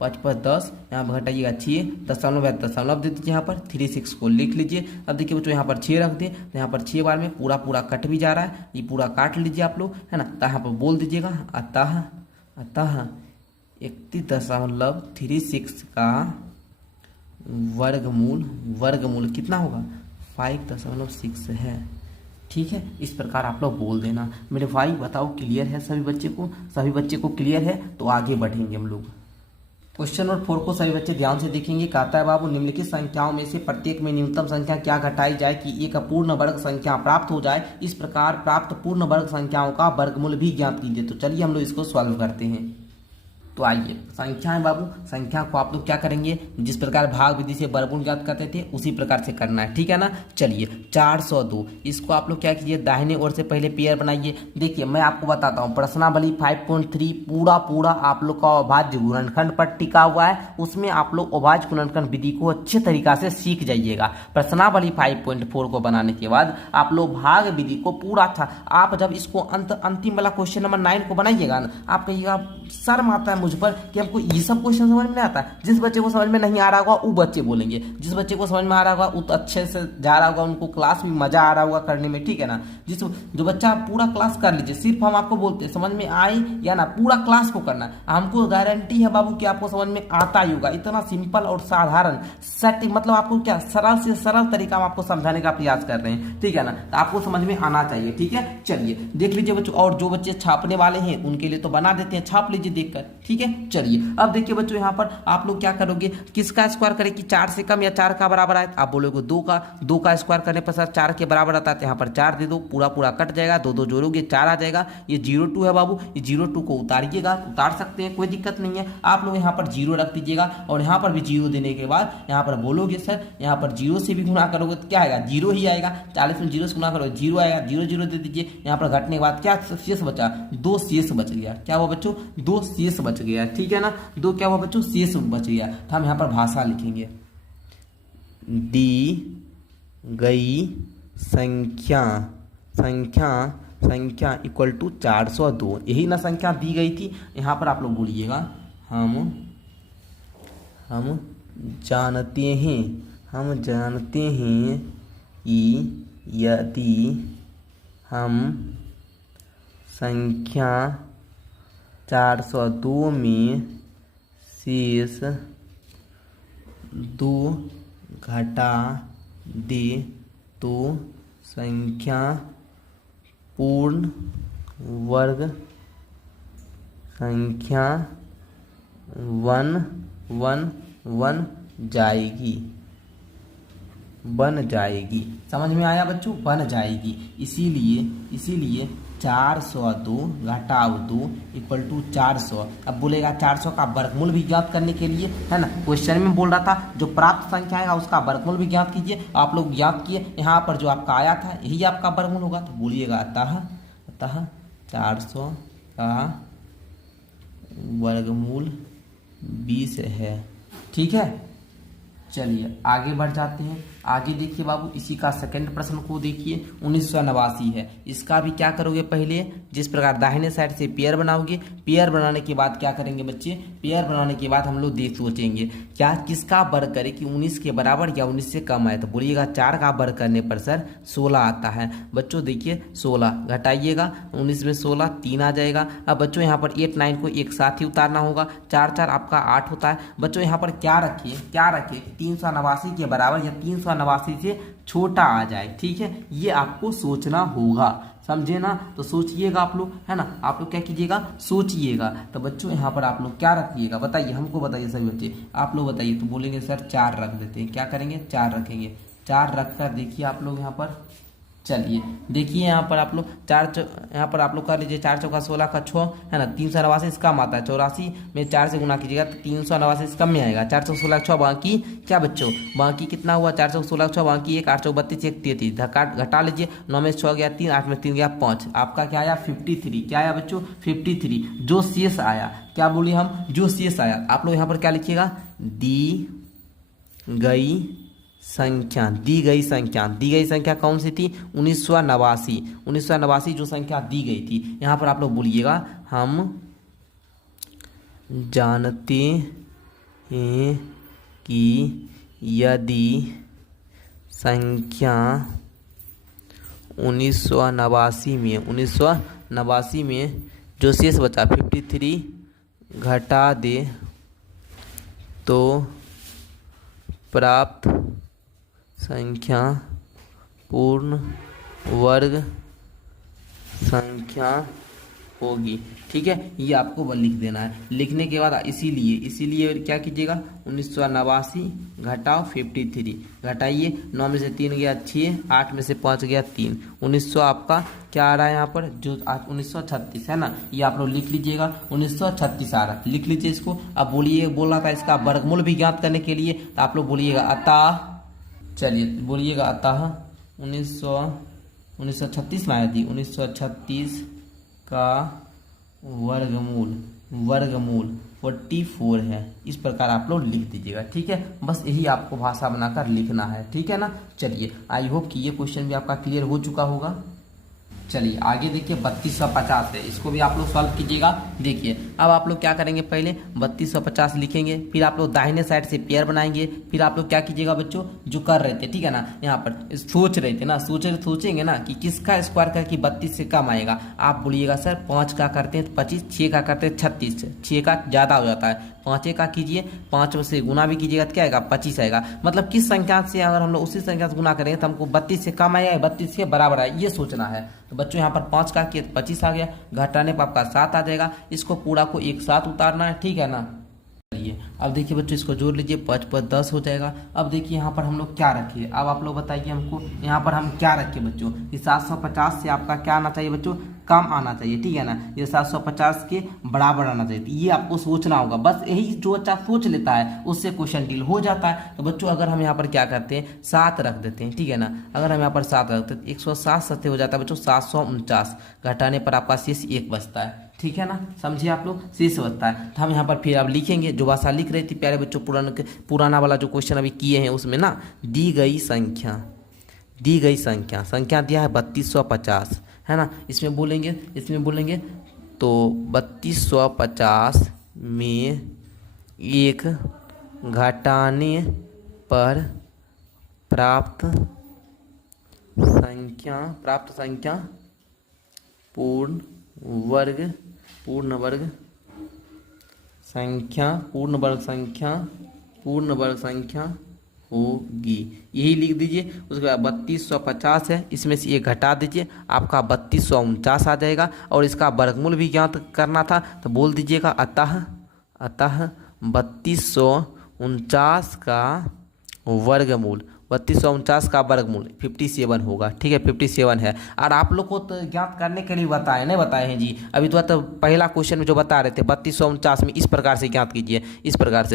5 पर 10, यहाँ पर घटाइएगा 6, दशमलव दे दीजिए, यहाँ पर 36 को लिख लीजिए। अब देखिए बच्चों यहाँ पर 6 रख दें, तो यहाँ पर 6 बार में पूरा पूरा कट भी जा रहा है, ये पूरा काट लीजिए आप लोग, है ना। तो यहाँ पर बोल दीजिएगा अतः 31.36 का वर्गमूल कितना होगा, 5.6 है। ठीक है, इस प्रकार आप लोग बोल देना। मेरे भाई बताओ, क्लियर है सभी बच्चे को क्लियर है, तो आगे बढ़ेंगे हम लोग। क्वेश्चन नंबर 4 को सभी बच्चे ध्यान से देखेंगे। कहता है बाबू, निम्नलिखित संख्याओं में से प्रत्येक में न्यूनतम संख्या क्या घटाई जाए कि एक पूर्ण वर्ग संख्या प्राप्त हो जाए। इस प्रकार प्राप्त पूर्ण वर्ग संख्याओं का वर्गमूल भी ज्ञात कीजिए। तो चलिए हम लोग इसको सॉल्व करते हैं। तो आइए, संख्याएं बाबू, संख्या को आप लोग क्या करेंगे, जिस प्रकार भाग विधि से वर्गमूल ज्ञात करते थे उसी प्रकार से करना है, ठीक है ना। चलिए 402, इसको आप लोग क्या कीजिए, दाहिने ओर से पहले पेयर बनाइए। देखिए मैं आपको बताता हूँ, प्रश्नावली 5.3 पूरा आप लोग का अभाज्य गुणनखंड पर टिका हुआ है, उसमें आप लोग अभाज्य गुणनखंड विधि को अच्छे तरीका से सीख जाइएगा। प्रश्नावली 5.4 को बनाने के बाद आप लोग भाग विधि को पूरा अच्छा, आप जब इसको अंतिम वाला क्वेश्चन नंबर 9 को बनाइएगा ना, आप कहिएगा शर्म आता है मुझ पर कि हमको ये सब क्वेश्चन समझ में नहीं आता। जिस बच्चे को समझ में नहीं आ रहा होगा वो बच्चे बोलेंगे, जिस बच्चे को समझ में आ रहा होगा वो तो अच्छे से जा रहा होगा, उनको क्लास में मजा आ रहा होगा करने में, ठीक है ना। जो बच्चा पूरा क्लास कर लीजिए, सिर्फ हम आपको बोलते हैं समझ में आए या ना, पूरा क्लास को करना। हमको गारंटी है बाबू कि आपको समझ में आता ही होगा। इतना सिंपल और साधारण सेट, मतलब आपको क्या सरल से सरल तरीका हम आपको समझाने का प्रयास कर रहे हैं, ठीक है ना। तो आपको समझ में आना चाहिए, ठीक है। चलिए देख लीजिए बच्चों, और जो बच्चे छापने वाले हैं उनके लिए तो बना देते हैं, छाप लीजिए देखकर, ठीक है। चलिए अब देखिए बच्चों, यहाँ पर आप लोग क्या करोगे, किसका स्क्वायर करें कि 4 से कम या 4 का बराबर आए। आप बोलोगे 2 का स्क्वायर करने पर सर 4 के बराबर आता है, यहाँ पर 4 दे दो, पूरा पूरा कट जाएगा, 2 जोड़ोगे 4 आ जाएगा। ये 0.2 है बाबू, ये 0.2 को उतारिएगा, उतार सकते हैं, कोई दिक्कत नहीं है। आप लोग यहाँ पर 0 रख दीजिएगा, और यहाँ पर भी 0 देने के बाद यहाँ पर बोलोगे सर, यहाँ पर 0 से भी गुणा करोगे तो क्या आएगा, 0 ही आएगा। 40 में 0 से गुणा करोगे 0 आएगा, 0 दे दीजिए। यहाँ पर घटने के बाद क्या शेष बचा, 2 शेष बच गया। क्या हुआ बच्चों, 2 शेष बच गया, ठीक है ना। 2 क्या हुआ बच्चों, शेष बच गया। तो हम यहाँ पर भाषा लिखेंगे, दी गई संख्या इक्वल टू 402, यही ना संख्या दी गई थी। यहाँ पर आप लोग बोलिएगा हम जानते हैं, हम जानते हैं कि यदि हम संख्या 402 में शेष 2 घटा दे तो संख्या पूर्ण वर्ग संख्या 111 जाएगी, बन जाएगी। समझ में आया बच्चों? बन जाएगी। इसीलिए 402 घटाव 2 इक्वल टू 400। अब बोलेगा 400 का वर्गमूल भी ज्ञात करने के लिए, है ना, क्वेश्चन में बोल रहा था जो प्राप्त संख्या है उसका वर्गमूल भी ज्ञात कीजिए। आप लोग ज्ञात किए, यहाँ पर जो आपका आया था यही आपका वर्गमूल होगा। तो बोलिएगा अतः 400 का वर्गमूल 20 है। ठीक है, चलिए आगे बढ़ जाते हैं। आगे देखिए बाबू, इसी का सेकंड प्रश्न को देखिए। 1989 है। इसका भी क्या करोगे, पहले जिस प्रकार दाहिने साइड से पेयर बनाओगे, पेयर बनाने के बाद क्या करेंगे बच्चे, पेयर बनाने के बाद हम लोग देख सोचेंगे क्या किसका वर्ग करें कि 19 के बराबर या 19 से कम आए। तो बोलिएगा 4 का वर्ग करने पर सर 16 आता है। बच्चों देखिए 16 घटाइएगा, 19 में 16 3 आ जाएगा। अब बच्चों यहाँ पर 8 9 को एक साथ ही उतारना होगा, 4 4 आपका 8 होता है। बच्चों यहाँ पर क्या रखिए 389 के बराबर या 389 से छोटा आ जाए। ठीक है, ये आपको सोचना होगा, समझे ना। तो सोचिएगा आप लोग, है ना, आप लोग क्या कीजिएगा, सोचिएगा। तो बच्चों यहाँ पर आप लोग क्या रखिएगा, बताइए, हमको बताइए सभी बच्चे, आप लोग बताइए। तो बोलेंगे सर 4 रख देते हैं। क्या करेंगे, 4 रखेंगे। 4 रखकर देखिए आप लोग यहाँ पर, चलिए देखिए यहाँ पर आप लोग यहाँ पर आप लोग कर लीजिए 4 चौका 16 का 6, है ना, 389 इसका कम आता है। 84 में 4 से गुना कीजिएगा तो 389 इसका कम में आएगा। 416 6 बाकी क्या बच्चों, बाकी कितना हुआ, 416 6 बाकी 1 832 1 33 घटा लीजिए। 9 में 6 गया 3, 8 में 3 गया 5, आपका क्या आया 53। क्या आया बच्चों 53। जो शेष आया, क्या बोलिए हम, जो शेष आया, आप लोग यहाँ पर क्या लिखिएगा, दी गई संख्या। दी गई संख्या कौन सी थी, 1989 जो संख्या दी गई थी। यहाँ पर आप लोग बोलिएगा हम जानते हैं कि यदि संख्या 1989 में जो शेष बचा 53 घटा दे तो प्राप्त संख्या पूर्ण वर्ग संख्या होगी। ठीक है, ये आपको बस लिख देना है। लिखने के बाद इसीलिए क्या कीजिएगा, 1989 घटाओ 53 घटाइए। 9 में से 3 गया 6, 8 में से 5 गया 3, 1900 आपका क्या आ रहा है यहाँ पर, जो 1936 है ना, ये आप लोग लिख लीजिएगा। 1936 आ रहा, लिख लीजिए इसको। अब बोल रहा था इसका वर्गमूल भी ज्ञात करने के लिए, तो आप लोग बोलिएगा अतः, चलिए बोलिएगा अतः 1936 में आया थी, 1936 का वर्गमूल 44 है। इस प्रकार आप लोग लिख दीजिएगा। ठीक है, बस यही आपको भाषा बनाकर लिखना है। ठीक है ना, चलिए आई होप कि ये क्वेश्चन भी आपका क्लियर हो चुका होगा। चलिए आगे देखिए 3250 है, इसको भी आप लोग सॉल्व कीजिएगा। देखिए अब आप लोग क्या करेंगे, पहले 3250 लिखेंगे, फिर आप लोग दाहिने साइड से पेयर बनाएंगे, फिर आप लोग क्या कीजिएगा बच्चों, जो कर रहे थे, ठीक है ना, यहाँ पर सोच रहे थे ना, सोचेंगे ना कि किसका स्क्वायर करके 32 से कम आएगा। आप बोलिएगा सर 5 का करते हैं 25, 6 का करते हैं 36, 6 का ज़्यादा हो जाता है, 5 का कीजिए, 5 से गुना भी कीजिएगा तो क्या आएगा 25 आएगा। मतलब किस संख्या से अगर हम लोग उसी संख्या से गुना करेंगे तो हमको 32 से कम आएगा, 32 के बराबर आएगा, ये सोचना है। तो बच्चों यहाँ पर 5 का किया 25 आ गया, घटाने पर आपका 7 आ जाएगा। इसको पूरा को एक साथ उतारना है, ठीक है ना। चलिए अब देखिए बच्चों इसको जोड़ लीजिए, 5 पर 10 हो जाएगा। अब देखिए यहाँ पर हम लोग क्या रखिए, अब आप लोग बताइए हमको यहाँ पर हम क्या रखें बच्चों, कि 750 से आपका क्या आना चाहिए बच्चों, कम आना चाहिए, ठीक है ना, ये 750 के बराबर आना चाहिए। तो ये आपको सोचना होगा, बस यही जो बच्चा सोच लेता है उससे क्वेश्चन डील हो जाता है। तो बच्चों अगर हम यहाँ पर क्या करते हैं 7 रख देते हैं, ठीक है ना, अगर हम यहाँ पर 7 रखते हैं 107 सत्य हो जाता है बच्चों 749, घटाने पर आपका शेष 1 बचता है, ठीक है ना, समझिए आप लोग, शेष बचता है। तो हम यहाँ पर फिर अब लिखेंगे जो भाषा लिख रही थी प्यारे बच्चों, पुराना वाला जो क्वेश्चन अभी किए हैं उसमें ना, दी गई संख्या दिया है 3250, है ना, इसमें बोलेंगे तो 3250 में एक घटाने पर प्राप्त संख्या पूर्ण वर्ग संख्या होगी। यही लिख दीजिए। उसके बाद 3250 है, इसमें से ये घटा दीजिए, आपका 3249 आ जाएगा। और इसका वर्गमूल भी ज्ञात करना था, तो बोल दीजिएगा अतः 3249 का वर्गमूल 57 होगा। ठीक है, 57 है। और आप लोग को तो ज्ञात करने के लिए बताए नहीं बताए हैं जी। अभी तो पहला क्वेश्चन में जो बता रहे थे 3249 में इस प्रकार से ज्ञात कीजिए। इस प्रकार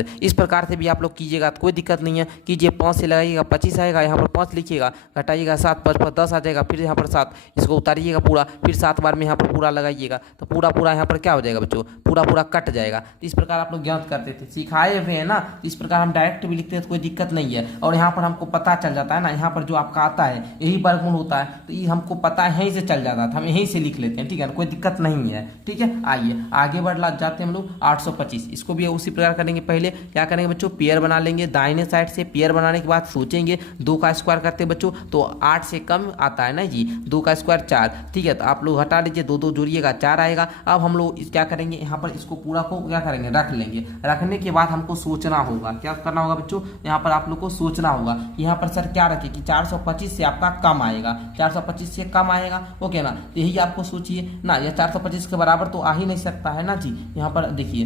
से भी आप लोग कीजिएगा तो कोई दिक्कत नहीं है। कीजिए, 5 से लगाइएगा 25 आएगा, यहाँ पर 5 लिखिएगा, घटाइएगा 7, 5 पर 10 आ जाएगा, फिर यहाँ पर 7, इसको उतारिएगा पूरा, फिर 7 बार में यहाँ पर पूरा लगाइएगा, तो पूरा यहाँ पर क्या हो जाएगा बच्चों, पूरा कट जाएगा। तो इस प्रकार आप लोग ज्ञात करते थे, सिखाए हुए हैं ना। तो इस प्रकार हम डायरेक्ट भी लिखते हैं तो कोई दिक्कत नहीं है। और यहाँ पर हमको पता चल जाता है ना, यहाँ पर जो आपका आता है यही वर्गमूल होता है, तो ये हमको पता है, यहीं से चल जाता था, हम यहीं से लिख लेते हैं। ठीक है, कोई दिक्कत नहीं है। ठीक है, आइए आगे बढ़ जाते हैं हम लोग। 825 इसको भी उसी प्रकार करेंगे। पहले क्या करेंगे बच्चों, पेयर बना लेंगे दाहिने साइड से। पेयर बनाने के बाद सोचेंगे 2 का स्क्वायर करते हैं बच्चों, तो 8 से कम आता है ना जी, 2 का स्क्वायर 4। ठीक है, तो आप लोग हटा लीजिए, 2 जोड़िएगा 4 आएगा। अब हम लोग क्या करेंगे, यहाँ पर इसको पूरा को क्या करेंगे, रख लेंगे। रखने के बाद हमको सोचना होगा, क्या करना होगा बच्चों, यहाँ पर आप लोग को सोचना होगा। यहाँ पर सर क्या रखे कि 425 से आपका कम आएगा, 425 से कम आएगा। ओके ना, तो यही आपको सोचिए ना, यह 425 के बराबर तो आ ही नहीं सकता है ना जी। यहाँ पर देखिए,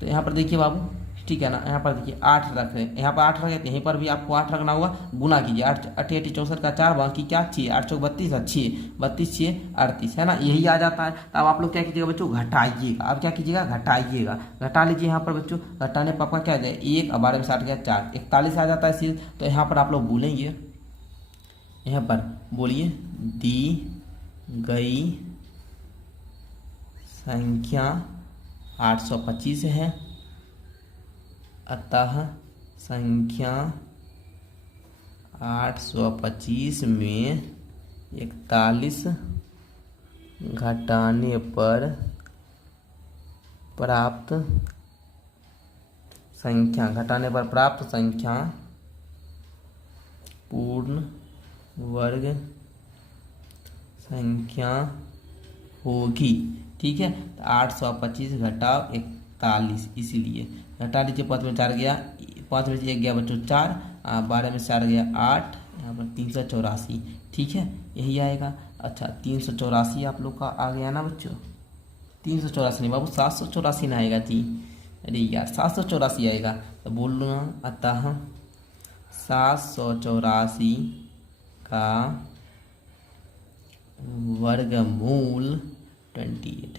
तो यहाँ पर देखिए बाबू, ठीक है ना, यहाँ पर देखिए 8 रख रहे हैं, यहाँ पर 8 रखे, तो यहीं पर भी आपको 8 रखना होगा। गुना कीजिए, 8 8 64 का 4, बाकी क्या 6, 8 चौक 32 और 6 32 6 38 है ना, यही आ जाता है। तो अब आप लोग क्या कीजिएगा बच्चों, घटाइएगा। अब क्या कीजिएगा, घटाइएगा, घटा लीजिए। यहाँ पर बच्चों घटाने पर आपका क्या आ जाए, 1 और 12 में 60 गया 4, 41 आ जाता है सीधे। तो यहाँ पर आप लोग बोलेंगे, यहाँ पर बोलिए, दी गई संख्या 825 है, अतः संख्या 825 में 41 घटाने पर प्राप्त संख्या पूर्ण वर्ग संख्या होगी। ठीक है, तो 825 घटाओ 41, इसीलिए घटा लीजिए। 5 में 4 गया, 5 में 1 गया बच्चों 4, 12 में 4 गया 8, यहाँ पर 384। ठीक है, यही आएगा। अच्छा, 384 आप लोग का आ गया ना बच्चों, 384 नहीं बाबू, 784 ना आएगा जी। अरे यार 784 आएगा, तो बोल लो ना, अतः 784 का वर्गमूल 28।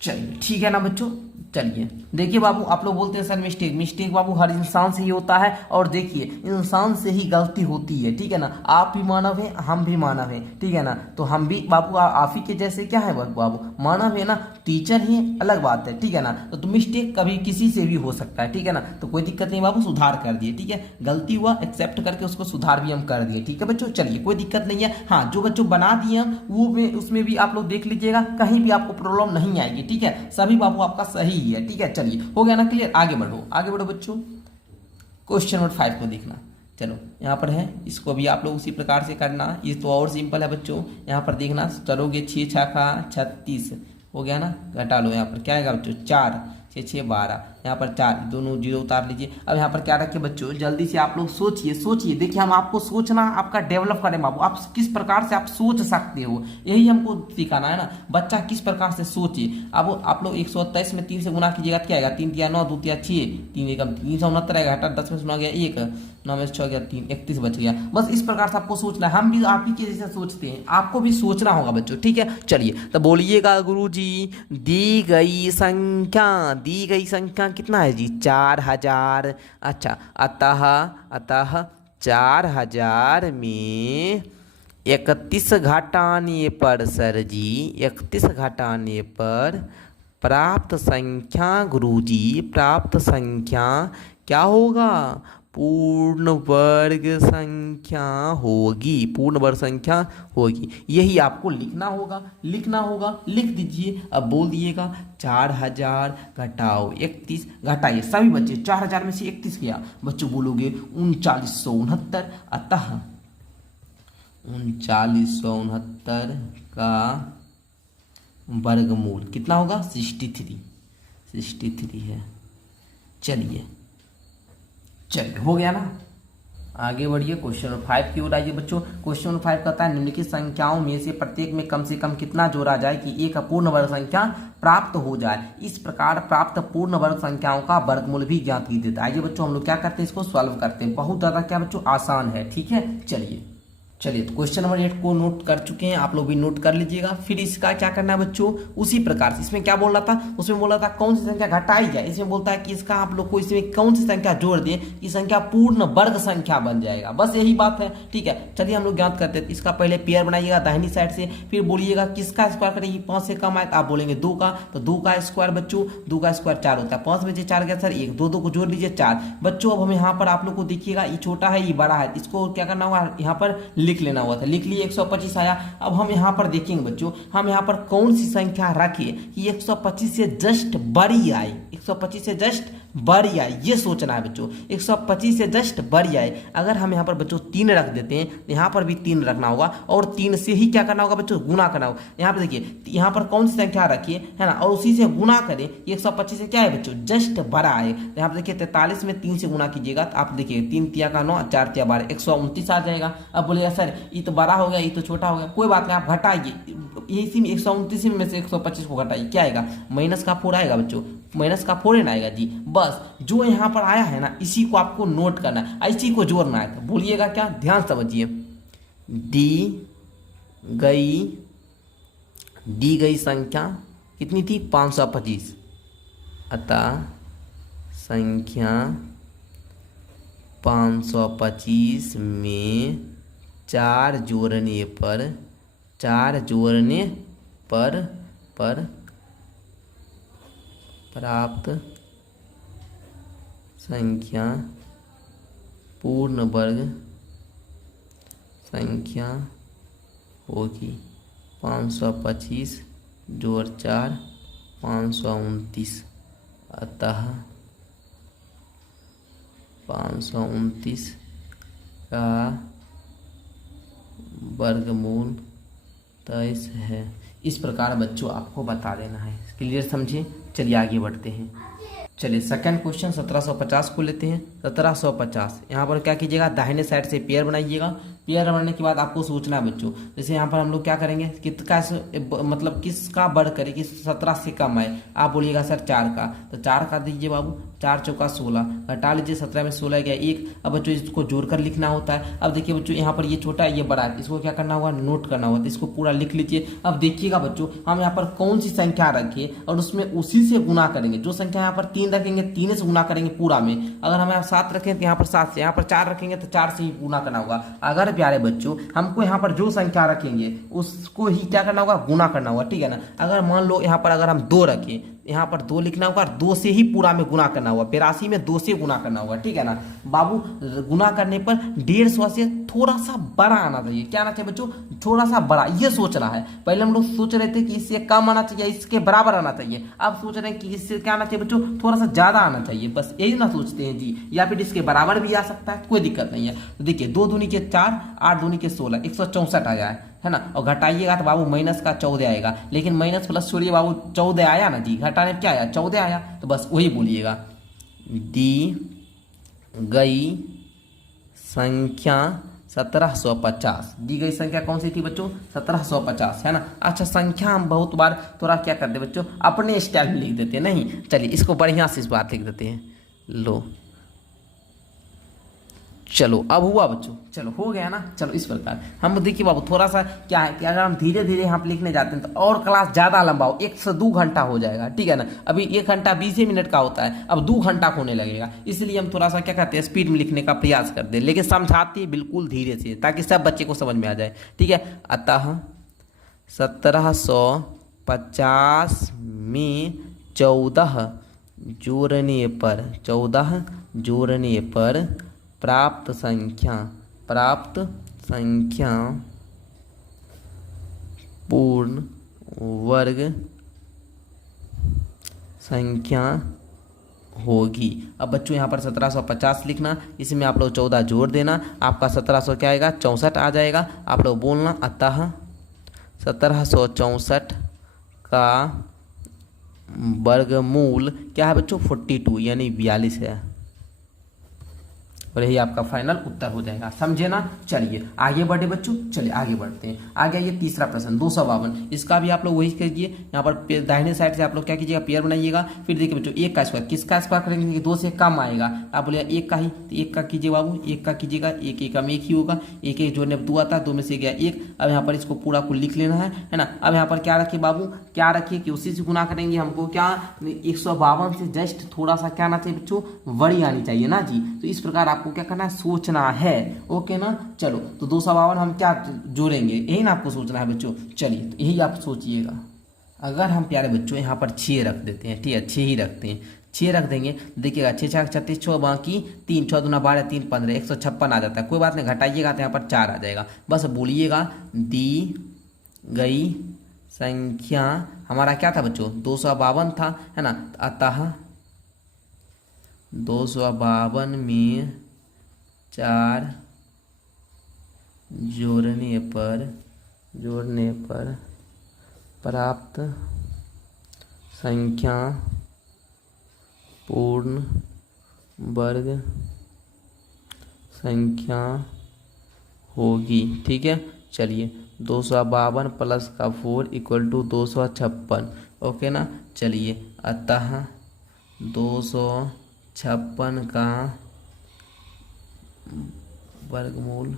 चलिए ठीक है ना बच्चों। चलिए देखिए बाबू, आप लोग बोलते हैं सर मिस्टेक बाबू हर इंसान से ही होता है। और देखिए इंसान से ही गलती होती है, ठीक है ना। आप भी मानव हैं, हम भी मानव हैं, ठीक है ना। तो हम भी बाबू आप ही के जैसे क्या है बाबू, मानव है ना, टीचर ही अलग बात है, ठीक है ना। तो मिस्टेक कभी किसी से भी हो सकता है, ठीक है ना। तो कोई दिक्कत नहीं बाबू, सुधार कर दिए, ठीक है। गलती हुआ एक्सेप्ट करके उसको सुधार भी हम कर दिए, ठीक है बच्चों। चलिए कोई दिक्कत नहीं है। हाँ, जो बच्चों बना दिए हम वो उसमें भी आप लोग देख लीजिएगा, कहीं भी आपको प्रॉब्लम नहीं आएगी, ठीक है। सभी बाबू आपका सही है, ठीक है। चलिए हो गया ना क्लियर, आगे बढ़ो बच्चों। क्वेश्चन नंबर 5 को देखना। चलो यहाँ पर है, इसको भी आप लोग उसी प्रकार से करना। ये तो और सिंपल है बच्चों। यहाँ पर देखना, चलोगे 6 छक्का 36 हो गया ना, घटा लो। यहाँ पर क्या आएगा बच्चों, 4 6 6 12, यहाँ पर 4, दोनों जीरो उतार लीजिए। अब यहाँ पर क्या रखे बच्चों, जल्दी से आप लोग सोचिए। देखिए हम आपको सोचना आपका डेवलप करें बाबू, आप किस प्रकार से आप सोच सकते हो, यही हमको सिखाना है ना। बच्चा किस प्रकार से सोचे। अब आप लोग 128 में 3 से गुना कीजिएगा, क्या आएगा, 3 तिया 9, 2 तिया 6, 3 एकम 369 आएगा। हटा 10 में सुना गया 1, 9 में 6 गया 3, 31 बच गया। बस इस प्रकार से आपको सोचना है। हम भी आप ही के जैसे सोचते हैं, आपको भी सोचना होगा बच्चों, ठीक है। चलिए तो बोलिएगा, गुरुजी दी गई संख्या कितना है जी, 4000। अच्छा, अतः 4000 में 31 घटाने पर सर जी, 31 घटाने पर प्राप्त संख्या गुरुजी, प्राप्त संख्या क्या होगा, पूर्ण वर्ग संख्या होगी, पूर्ण वर्ग संख्या होगी। यही आपको लिखना होगा, लिख दीजिए। अब बोल दिएगा 4000 घटाओ 31, घटाइए सभी बच्चे 4000 में से 31 किया, बच्चों बोलोगे 3969, अतः 3969 का वर्गमूल कितना होगा 63 है। चलिए हो गया ना। आगे बढ़िए क्वेश्चन नंबर 5 की ओर आइए बच्चों। क्वेश्चन नंबर 5 कहता है निम्नलिखित संख्याओं में से प्रत्येक में कम से कम कितना जोड़ा जाए कि एक अपूर्ण वर्ग संख्या प्राप्त हो जाए। इस प्रकार प्राप्त पूर्ण वर्ग संख्याओं का वर्गमूल भी ज्ञात की देता है। आइए बच्चों हम लोग क्या करते हैं, इसको सॉल्व करते हैं। बहुत ज्यादा क्या बच्चों आसान है, ठीक है। चलिए तो क्वेश्चन नंबर 8 को नोट कर चुके हैं, आप लोग भी नोट कर लीजिएगा। फिर इसका क्या करना है बच्चों, उसी प्रकार से इसमें क्या बोल रहा था, उसमें बोल रहा था कौन सी संख्या घटाई जाए, इसमें बोलता है कि इसका आप लोग को इसमें कौन सी संख्या जोड़ दें कि संख्या पूर्ण वर्ग संख्या बन जाएगा। बस यही बात है, ठीक है। चलिए हम लोग ज्ञात करते हैं। इसका पहले पेयर बनाइएगा दाहिनी साइड से, फिर बोलिएगा किसका स्क्वायर करेंगे, 5 से कम आए तो आप बोलेंगे 2 का, तो 2 का स्क्वायर बच्चों, 2 का स्क्वायर 4 होता है। 5 में से 4 गया सर 1, 2 को जोड़ लीजिए 4। बच्चों अब हम यहाँ पर आप लोग को देखिएगा ये छोटा है ये बड़ा है, इसको क्या करना होगा यहाँ पर लिख लेना हुआ था, लिख लिए 125 आया। अब हम यहाँ पर देखेंगे बच्चों, हम यहाँ पर कौन सी संख्या रखें कि 125 से जस्ट बड़ी आए, 125 से जस्ट बड़ी आए, ये सोचना है बच्चों। 125 से जस्ट बड़ी आए। अगर हम यहाँ पर बच्चों 3 रख देते हैं, यहाँ पर भी 3 रखना होगा और 3 से ही क्या करना होगा बच्चों, गुना करना होगा। यहाँ पर देखिए यहाँ पर कौन सी संख्या रखिए, है ना, और उसी से गुना करें। 125 से क्या है बच्चों, जस्ट बड़ा आए। यहाँ पर देखिए 43 में 3 से गुना कीजिएगा तो आप देखिए 3 तिया का 9, 4 तिया 12, 129 आ जाएगा। अब बोलिएगा सर ये तो बड़ा हो गया, ये तो छोटा हो गया, कोई बात नहीं, आप घटाइए इसी में 129 में से 125 को घटाइए, क्या आएगा, माइनस का 4 आएगा बच्चों, माइनस का 4 आएगा जी। बस जो यहाँ पर आया है ना इसी को आपको नोट करना है, इसी को जोड़ना है। तो बोलिएगा क्या, ध्यान समझिए। दी गई संख्या कितनी थी, 525, अतः संख्या 525 में 4 जोड़ने पर प्राप्त संख्या पूर्ण वर्ग संख्या होगी। 525 जोड़ 4 529, अतः 529 का वर्गमूल 23 है। इस प्रकार बच्चों आपको बता देना है। क्लियर समझिए। चलिए आगे बढ़ते हैं। चलिए सेकंड क्वेश्चन 1750 को लेते हैं। 1750 यहाँ पर क्या कीजिएगा, दाहिने साइड से पेयर बनाइएगा। पेयर बनाने के बाद आपको सोचना है बच्चों, जैसे यहाँ पर हम लोग क्या करेंगे, किसका मतलब किसका बढ़ करे कि 17 से कम आए। आप बोलिएगा सर 4 का, तो 4 का दीजिए बाबू, 4 चौका 16, घटा लीजिए 17 में 16 गया 1। अब बच्चों इसको जोड़कर लिखना होता है। अब देखिए बच्चों यहाँ पर ये छोटा है ये बड़ा है, इसको क्या करना होगा, नोट करना होगा। तो इसको पूरा लिख लीजिए। अब देखिएगा बच्चों हम यहाँ पर कौन सी संख्या रखें और उसमें उसी से गुना करेंगे। जो संख्या यहाँ पर 3 रखेंगे 3 से गुना करेंगे पूरा में। अगर हम यहाँ 7 रखें तो यहाँ पर 7 से, यहाँ पर 4 रखेंगे तो 4 से ही गुना करना होगा। अगर प्यारे बच्चों हमको यहाँ पर जो संख्या रखेंगे उसको ही क्या करना होगा, गुना करना होगा, ठीक है ना। अगर मान लो यहाँ पर अगर हम 2 रखें, यहाँ पर 2 लिखना होगा, 2 से ही पूरा में गुना करना होगा। 82 में 2 से गुना करना होगा, ठीक है ना बाबू। गुना करने पर 150 से थोड़ा सा बड़ा आना चाहिए। क्या आना चाहिए बच्चों, थोड़ा सा बड़ा, ये सोचना है। पहले हम लोग सोच रहे थे कि इससे कम आना चाहिए, इसके बराबर आना चाहिए। अब सोच रहे हैं कि इससे क्या आना चाहिए बच्चों, थोड़ा सा ज्यादा आना चाहिए। बस यही ना सोचते हैं जी, या फिर इसके बराबर भी आ सकता है, कोई दिक्कत नहीं है। तो देखिए 2 दूनी के 4, 8 दूनी के 16, 164 आ जाए, है ना। और घटाइएगा तो बाबू माइनस का 14 आएगा। लेकिन माइनस प्लस छोड़िए बाबू, 14 आया ना जी, घटाने क्या आया, 14 आया। तो बस वही बोलिएगा, दी गई संख्या 1750। दी गई संख्या कौन सी थी बच्चों, 1750, है ना। अच्छा संख्या हम बहुत बार थोड़ा क्या करते बच्चों, अपने स्टाइल में लिख देते हैं। नहीं, चलिए इसको बढ़िया से इस बात लिख देते हैं। लो चलो अब हुआ बच्चों, चलो हो गया ना। चलो इस प्रकार हम देखिए बाबू, थोड़ा सा क्या है कि अगर हम धीरे धीरे यहाँ पे लिखने जाते हैं तो और क्लास ज़्यादा लंबा हो, 1 से 2 घंटा हो जाएगा, ठीक है ना। अभी 1 घंटा 20 मिनट का होता है, अब 2 घंटा होने लगेगा। इसलिए हम थोड़ा सा क्या कहते हैं, स्पीड में लिखने का प्रयास करते हैं, लेकिन समझाते बिल्कुल धीरे से, ताकि सब बच्चे को समझ में आ जाए, ठीक है। अतः 1750 में 14 जोड़ने पर प्राप्त संख्या पूर्ण वर्ग संख्या होगी। अब बच्चों यहाँ पर 1750 लिखना, इसमें आप लोग 14 जोड़ देना, आपका 1700 क्या आएगा 64 आ जाएगा। आप लोग बोलना अतः 1764 का वर्गमूल क्या है बच्चों 42 यानी 42 है, और यही आपका फाइनल उत्तर हो जाएगा। समझे ना। चलिए आगे बढ़े बच्चों, चलिए आगे बढ़ते हैं। आगे आइए तीसरा प्रश्न 252। इसका भी आप लोग वही कीजिए, यहाँ पर दाहिने साइड से आप लोग क्या कीजिएगा पेयर बनाइएगा। फिर देखिए बच्चों एक का स्क्वायर, किसका स्क्वायर करेंगे 2 से कम आएगा, आप बोले एक का ही, तो एक का कीजिए बाबू, एक का कीजिएगा, एक एक में एक ही होगा, एक एक जोड़ने पर 2 आता है, 2 में से गया 1। अब यहाँ पर इसको पूरा को लिख लेना है ना। अब यहाँ पर क्या रखिए बाबू, क्या रखिए कि उसी से गुना करेंगे, हमको क्या 152 से जस्ट थोड़ा सा क्या आना चाहिए बच्चों बड़ी आनी चाहिए ना जी। तो इस प्रकार आपको क्या करना है सोचना है, ओके ना। चलो तो 252 हम क्या जोड़ेंगे, यही ना आपको सोचना है बच्चों। चलिए तो यही आप सोचिएगा। अगर हम प्यारे बच्चों यहाँ पर 6 रख देते हैं, ठीक है 6 ही रखते हैं, 6 रख देंगे, देखिएगा 6 6 36 6 बाकी 3 6 दूना 12 3 15 156 आ जाता है। कोई बात नहीं, घटाइएगा तो यहाँ पर 4 आ जाएगा। बस बोलिएगा दी गई संख्या हमारा क्या था बच्चों 252 था, है ना। अतः 252 में 4 जोड़ने पर प्राप्त संख्या पूर्ण वर्ग संख्या होगी, ठीक है। चलिए 252 प्लस का 4 इक्वल टू 256, ओके ना। चलिए अतः 256 का वर्गमूल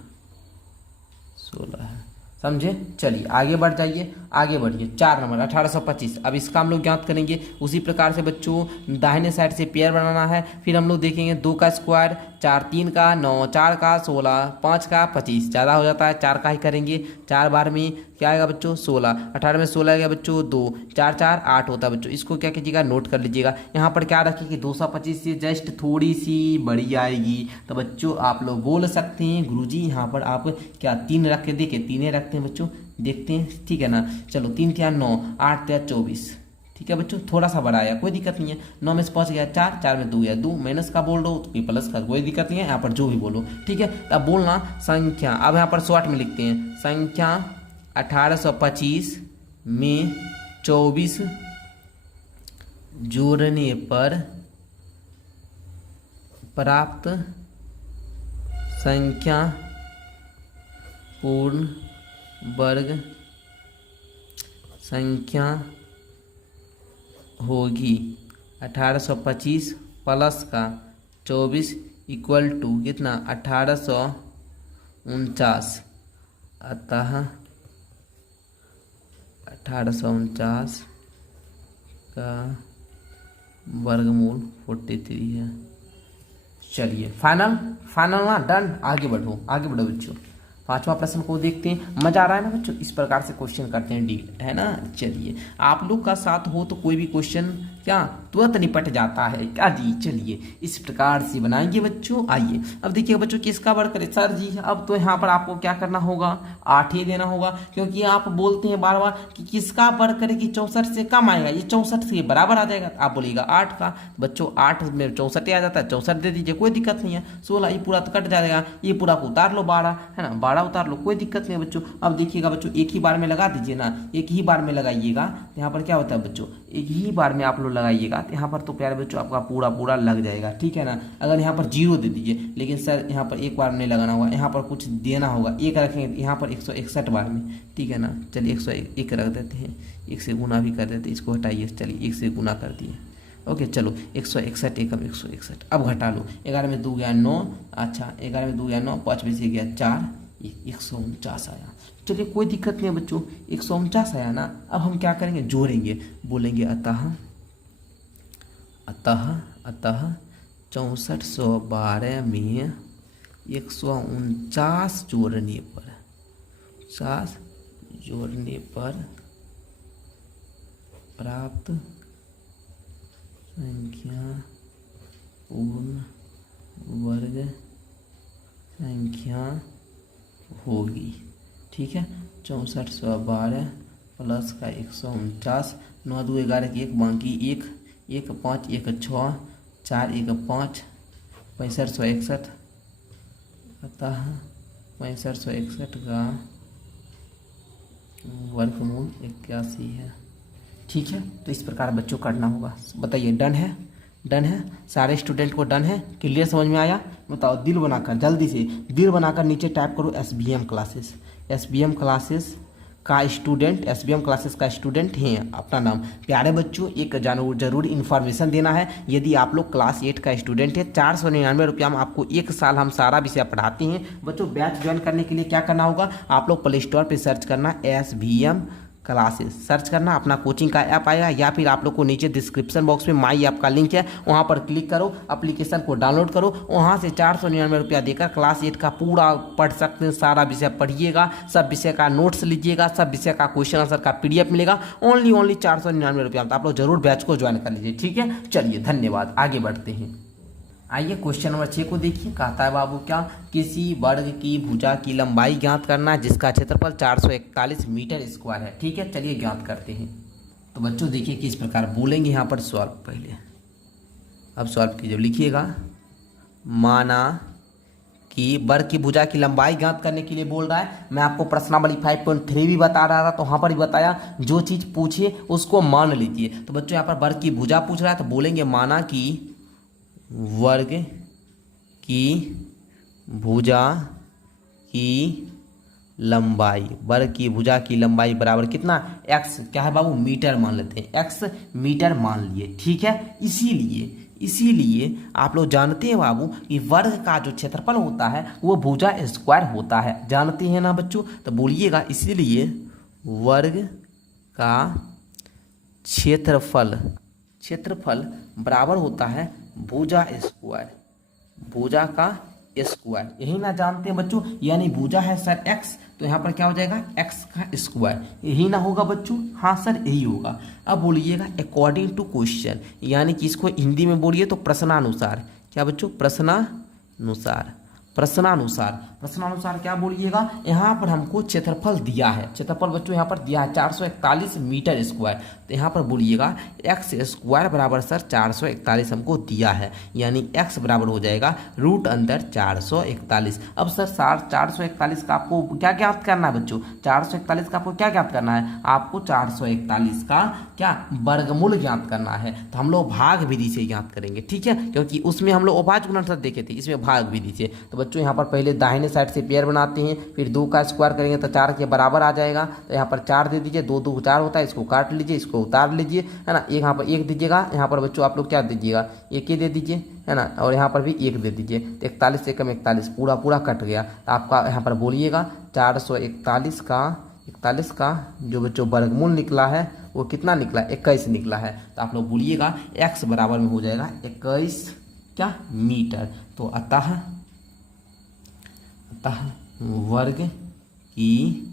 16 है, समझे। चलिए आगे बढ़ जाइए, आगे बढ़िए। 4 नंबर 1825। अब इसका हम लोग ज्ञात करेंगे उसी प्रकार से बच्चों दाहिने साइड से पेयर बनाना है। फिर हम लोग देखेंगे 2 का स्क्वायर, 4 3 का 9, 4 का 16, 5 का 25, ज़्यादा हो जाता है 4 का ही करेंगे। 4 बार में क्या आएगा बच्चों 16, 18 में 16 आएगा बच्चों 2, 4 4 8 होता है बच्चों। इसको क्या कीजिएगा नोट कर लीजिएगा। यहाँ पर क्या रखिए कि 225 से जस्ट थोड़ी सी बड़ी आएगी, तो बच्चों आप लोग बोल सकते हैं गुरुजी यहाँ पर आप क्या 3 रख के देखिए, 3 रखते हैं बच्चों, देखते हैं, ठीक है ना। चलो 3 3 9, 8 3 24, ठीक है बच्चों, थोड़ा सा बड़ा आया कोई दिक्कत नहीं है। 9 में से 5 गया 4, 4 में 2 गया 2, माइनस का बोल दो तो प्लस का कोई दिक्कत नहीं है, यहाँ पर जो भी बोलो, ठीक है। अब बोलना संख्या, अब यहाँ पर शॉर्ट में लिखते हैं संख्या 1825 में 24 जोड़ने पर प्राप्त संख्या पूर्ण वर्ग संख्या होगी। 1825 प्लस का 24 इक्वल टू कितना 1849। अतः 1849 का वर्गमूल 43 है। चलिए फाइनल ना, डन। आगे बढ़ो बच्चों। 5वां प्रश्न को देखते हैं। मजा आ रहा है ना बच्चों, इस प्रकार से क्वेश्चन करते हैं डील, है ना। चलिए आप लोग का साथ हो तो कोई भी क्वेश्चन क्या तुरंत निपट जाता है क्या जी। चलिए इस प्रकार से बनाएंगे बच्चों। आइए अब देखिए बच्चों किसका वर्ग करें सर जी। अब तो यहाँ पर आपको क्या करना होगा 8 ही देना होगा, क्योंकि आप बोलते हैं बार बार कि किसका वर्ग करें कि 64 से कम आएगा, ये 64 से बराबर आ जाएगा। आप बोलिएगा 8 का, बच्चों 8 में 64 आ जाता है, 64 दे दीजिए कोई दिक्कत नहीं है। 16 ये पूरा तो कट जाएगा, ये पूरा को उतार लो 12, है ना, 12 उतार लो कोई दिक्कत नहीं है बच्चों। अब देखिएगा बच्चों एक ही बार में लगा दीजिए ना, एक ही बार में लगाइएगा तो यहाँ पर क्या होता है बच्चों, एक ही बार में आप लोग लगाइएगा तो यहाँ पर तो प्यारे बच्चों आपका पूरा लग जाएगा, ठीक है ना। अगर यहाँ पर 0 दे दीजिए, लेकिन सर यहाँ पर एक बार में लगाना होगा, यहाँ पर कुछ देना होगा, एक रखेंगे यहाँ पर 161 बार में, ठीक है ना। चलिए 101 रख देते हैं, 1 से गुना भी कर देते हैं, इसको हटाइए। चलिए 1 से गुना कर दिए, ओके। चलो 161 एकम 161। अब घटा लो, 11 में 2 गया 9, अच्छा 11 में 2 गया 9, 5 में से गया 4, 149 आया। चलिए कोई दिक्कत नहीं है बच्चों, 149 आया ना। अब हम क्या करेंगे जोड़ेंगे, बोलेंगे अतः 6412 में 149 जोड़ने पर प्राप्त संख्या पूर्ण वर्ग संख्या होगी। ठीक है, 6412 प्लस का 149, 9 2 11 की 1 बाकी 1 1 5 1 6 4 1 5 6561, अतः 6561 का वर्गमूल 81 है। ठीक है, तो इस प्रकार बच्चों करना होगा। बताइए डन है? डन है? सारे स्टूडेंट को डन है? क्लियर समझ में आया? बताओ दिल बनाकर, जल्दी से दिल बनाकर नीचे टाइप करो SBM क्लासेस। SBM क्लासेस का स्टूडेंट हैं अपना नाम। प्यारे बच्चों, एक जरूर इन्फॉर्मेशन देना है। यदि आप लोग क्लास 8 का स्टूडेंट है, 499 रुपया में आपको 1 साल हम सारा विषय पढ़ाते हैं। बच्चों बैच ज्वाइन करने के लिए क्या करना होगा? आप लोग प्ले स्टोर पर सर्च करना SBM क्लासेस, सर्च करना, अपना कोचिंग का ऐप आएगा, या फिर आप लोग को नीचे डिस्क्रिप्शन बॉक्स में माई ऐप का लिंक है, वहाँ पर क्लिक करो, एप्लीकेशन को डाउनलोड करो, वहाँ से 499 रुपया देकर क्लास 8 का पूरा पढ़ सकते हैं। सारा विषय पढ़िएगा, सब विषय का नोट्स लीजिएगा, सब विषय का क्वेश्चन आंसर का PDF मिलेगा, ओनली 499 रुपया। तो आप लोग जरूर बैच को ज्वाइन कर लीजिए। ठीक है, चलिए धन्यवाद, आगे बढ़ते हैं। आइए क्वेश्चन नंबर 6 को देखिए। कहता है बाबू क्या? किसी वर्ग की भुजा की लंबाई ज्ञात करना है जिसका क्षेत्रफल 441 मीटर स्क्वायर है। ठीक है, चलिए ज्ञात करते हैं। तो बच्चों देखिए किस प्रकार बोलेंगे यहाँ पर सॉल्व। पहले अब सॉल्व कीजिए, लिखिएगा माना कि वर्ग की भुजा की लंबाई ज्ञात करने के लिए बोल रहा है। मैं आपको प्रश्नावली 5.3 भी बता रहा था, तो वहाँ पर भी बताया जो चीज़ पूछिए उसको मान लीजिए। तो बच्चों यहाँ पर वर्ग की भुजा पूछ रहा है, तो बोलेंगे माना कि वर्ग की भुजा की लंबाई, वर्ग की भुजा की लंबाई बराबर कितना? x, क्या है बाबू? मीटर मान लेते हैं, x मीटर मान लिए। ठीक है, इसीलिए आप लोग जानते हैं बाबू कि वर्ग का जो क्षेत्रफल होता है वो भुजा स्क्वायर होता है। जानते हैं ना बच्चों? तो बोलिएगा इसीलिए वर्ग का क्षेत्रफल बराबर होता है भुजा स्क्वायर, भुजा का स्क्वायर। यही ना जानते हैं बच्चों? यानी भुजा है सर x, तो यहाँ पर क्या हो जाएगा? x का स्क्वायर। यही ना होगा बच्चों? हाँ सर यही होगा। अब बोलिएगा अकॉर्डिंग टू क्वेश्चन, यानी कि इसको हिंदी में बोलिए तो प्रश्नानुसार। क्या बच्चों? प्रश्नानुसार क्या बोलिएगा? यहाँ पर हमको क्षेत्रफल दिया है। क्षेत्रफल बच्चों यहाँ पर दिया है 441 मीटर स्क्वायर। तो यहाँ पर बोलिएगा x स्क्वायर बराबर सर 441 हमको दिया है, यानी x बराबर हो जाएगा रूट अंदर 441। अब सर 441 का आपको क्या ज्ञात करना है बच्चों? 441 का आपको क्या ज्ञात करना है? आपको 441 का क्या वर्गमूल ज्ञात करना है। तो हम लोग भाग विधि से ज्ञात करेंगे। ठीक है, क्योंकि उसमें हम लोग अभाज्य गुणनफल देखे थे, इसमें भाग विधि से। तो बच्चों यहाँ पर पहले दाहिने साइड से पेयर बनाते हैं, फिर 2 का स्क्वायर करेंगे तो 4 के बराबर आ जाएगा। तो यहाँ पर 4 दे दीजिए, 2 2 4 होता है, इसको काट लीजिए, इसको उतार लीजिए, है ना। एक यहाँ पर 1 दीजिएगा, यहाँ पर बच्चों आप लोग क्या दीजिएगा? 1 ही दे दीजिए, है ना, और यहाँ पर भी 1 दे दीजिए। तो 41 से कम 41 पूरा कट गया। तो आपका यहाँ पर बोलिएगा 441 का जो बच्चों वर्गमूल निकला है वो कितना निकला? 21 निकला है। तो आप लोग बोलिएगा x बराबर में हो जाएगा 21 क्या मीटर। तो अतः वर्ग की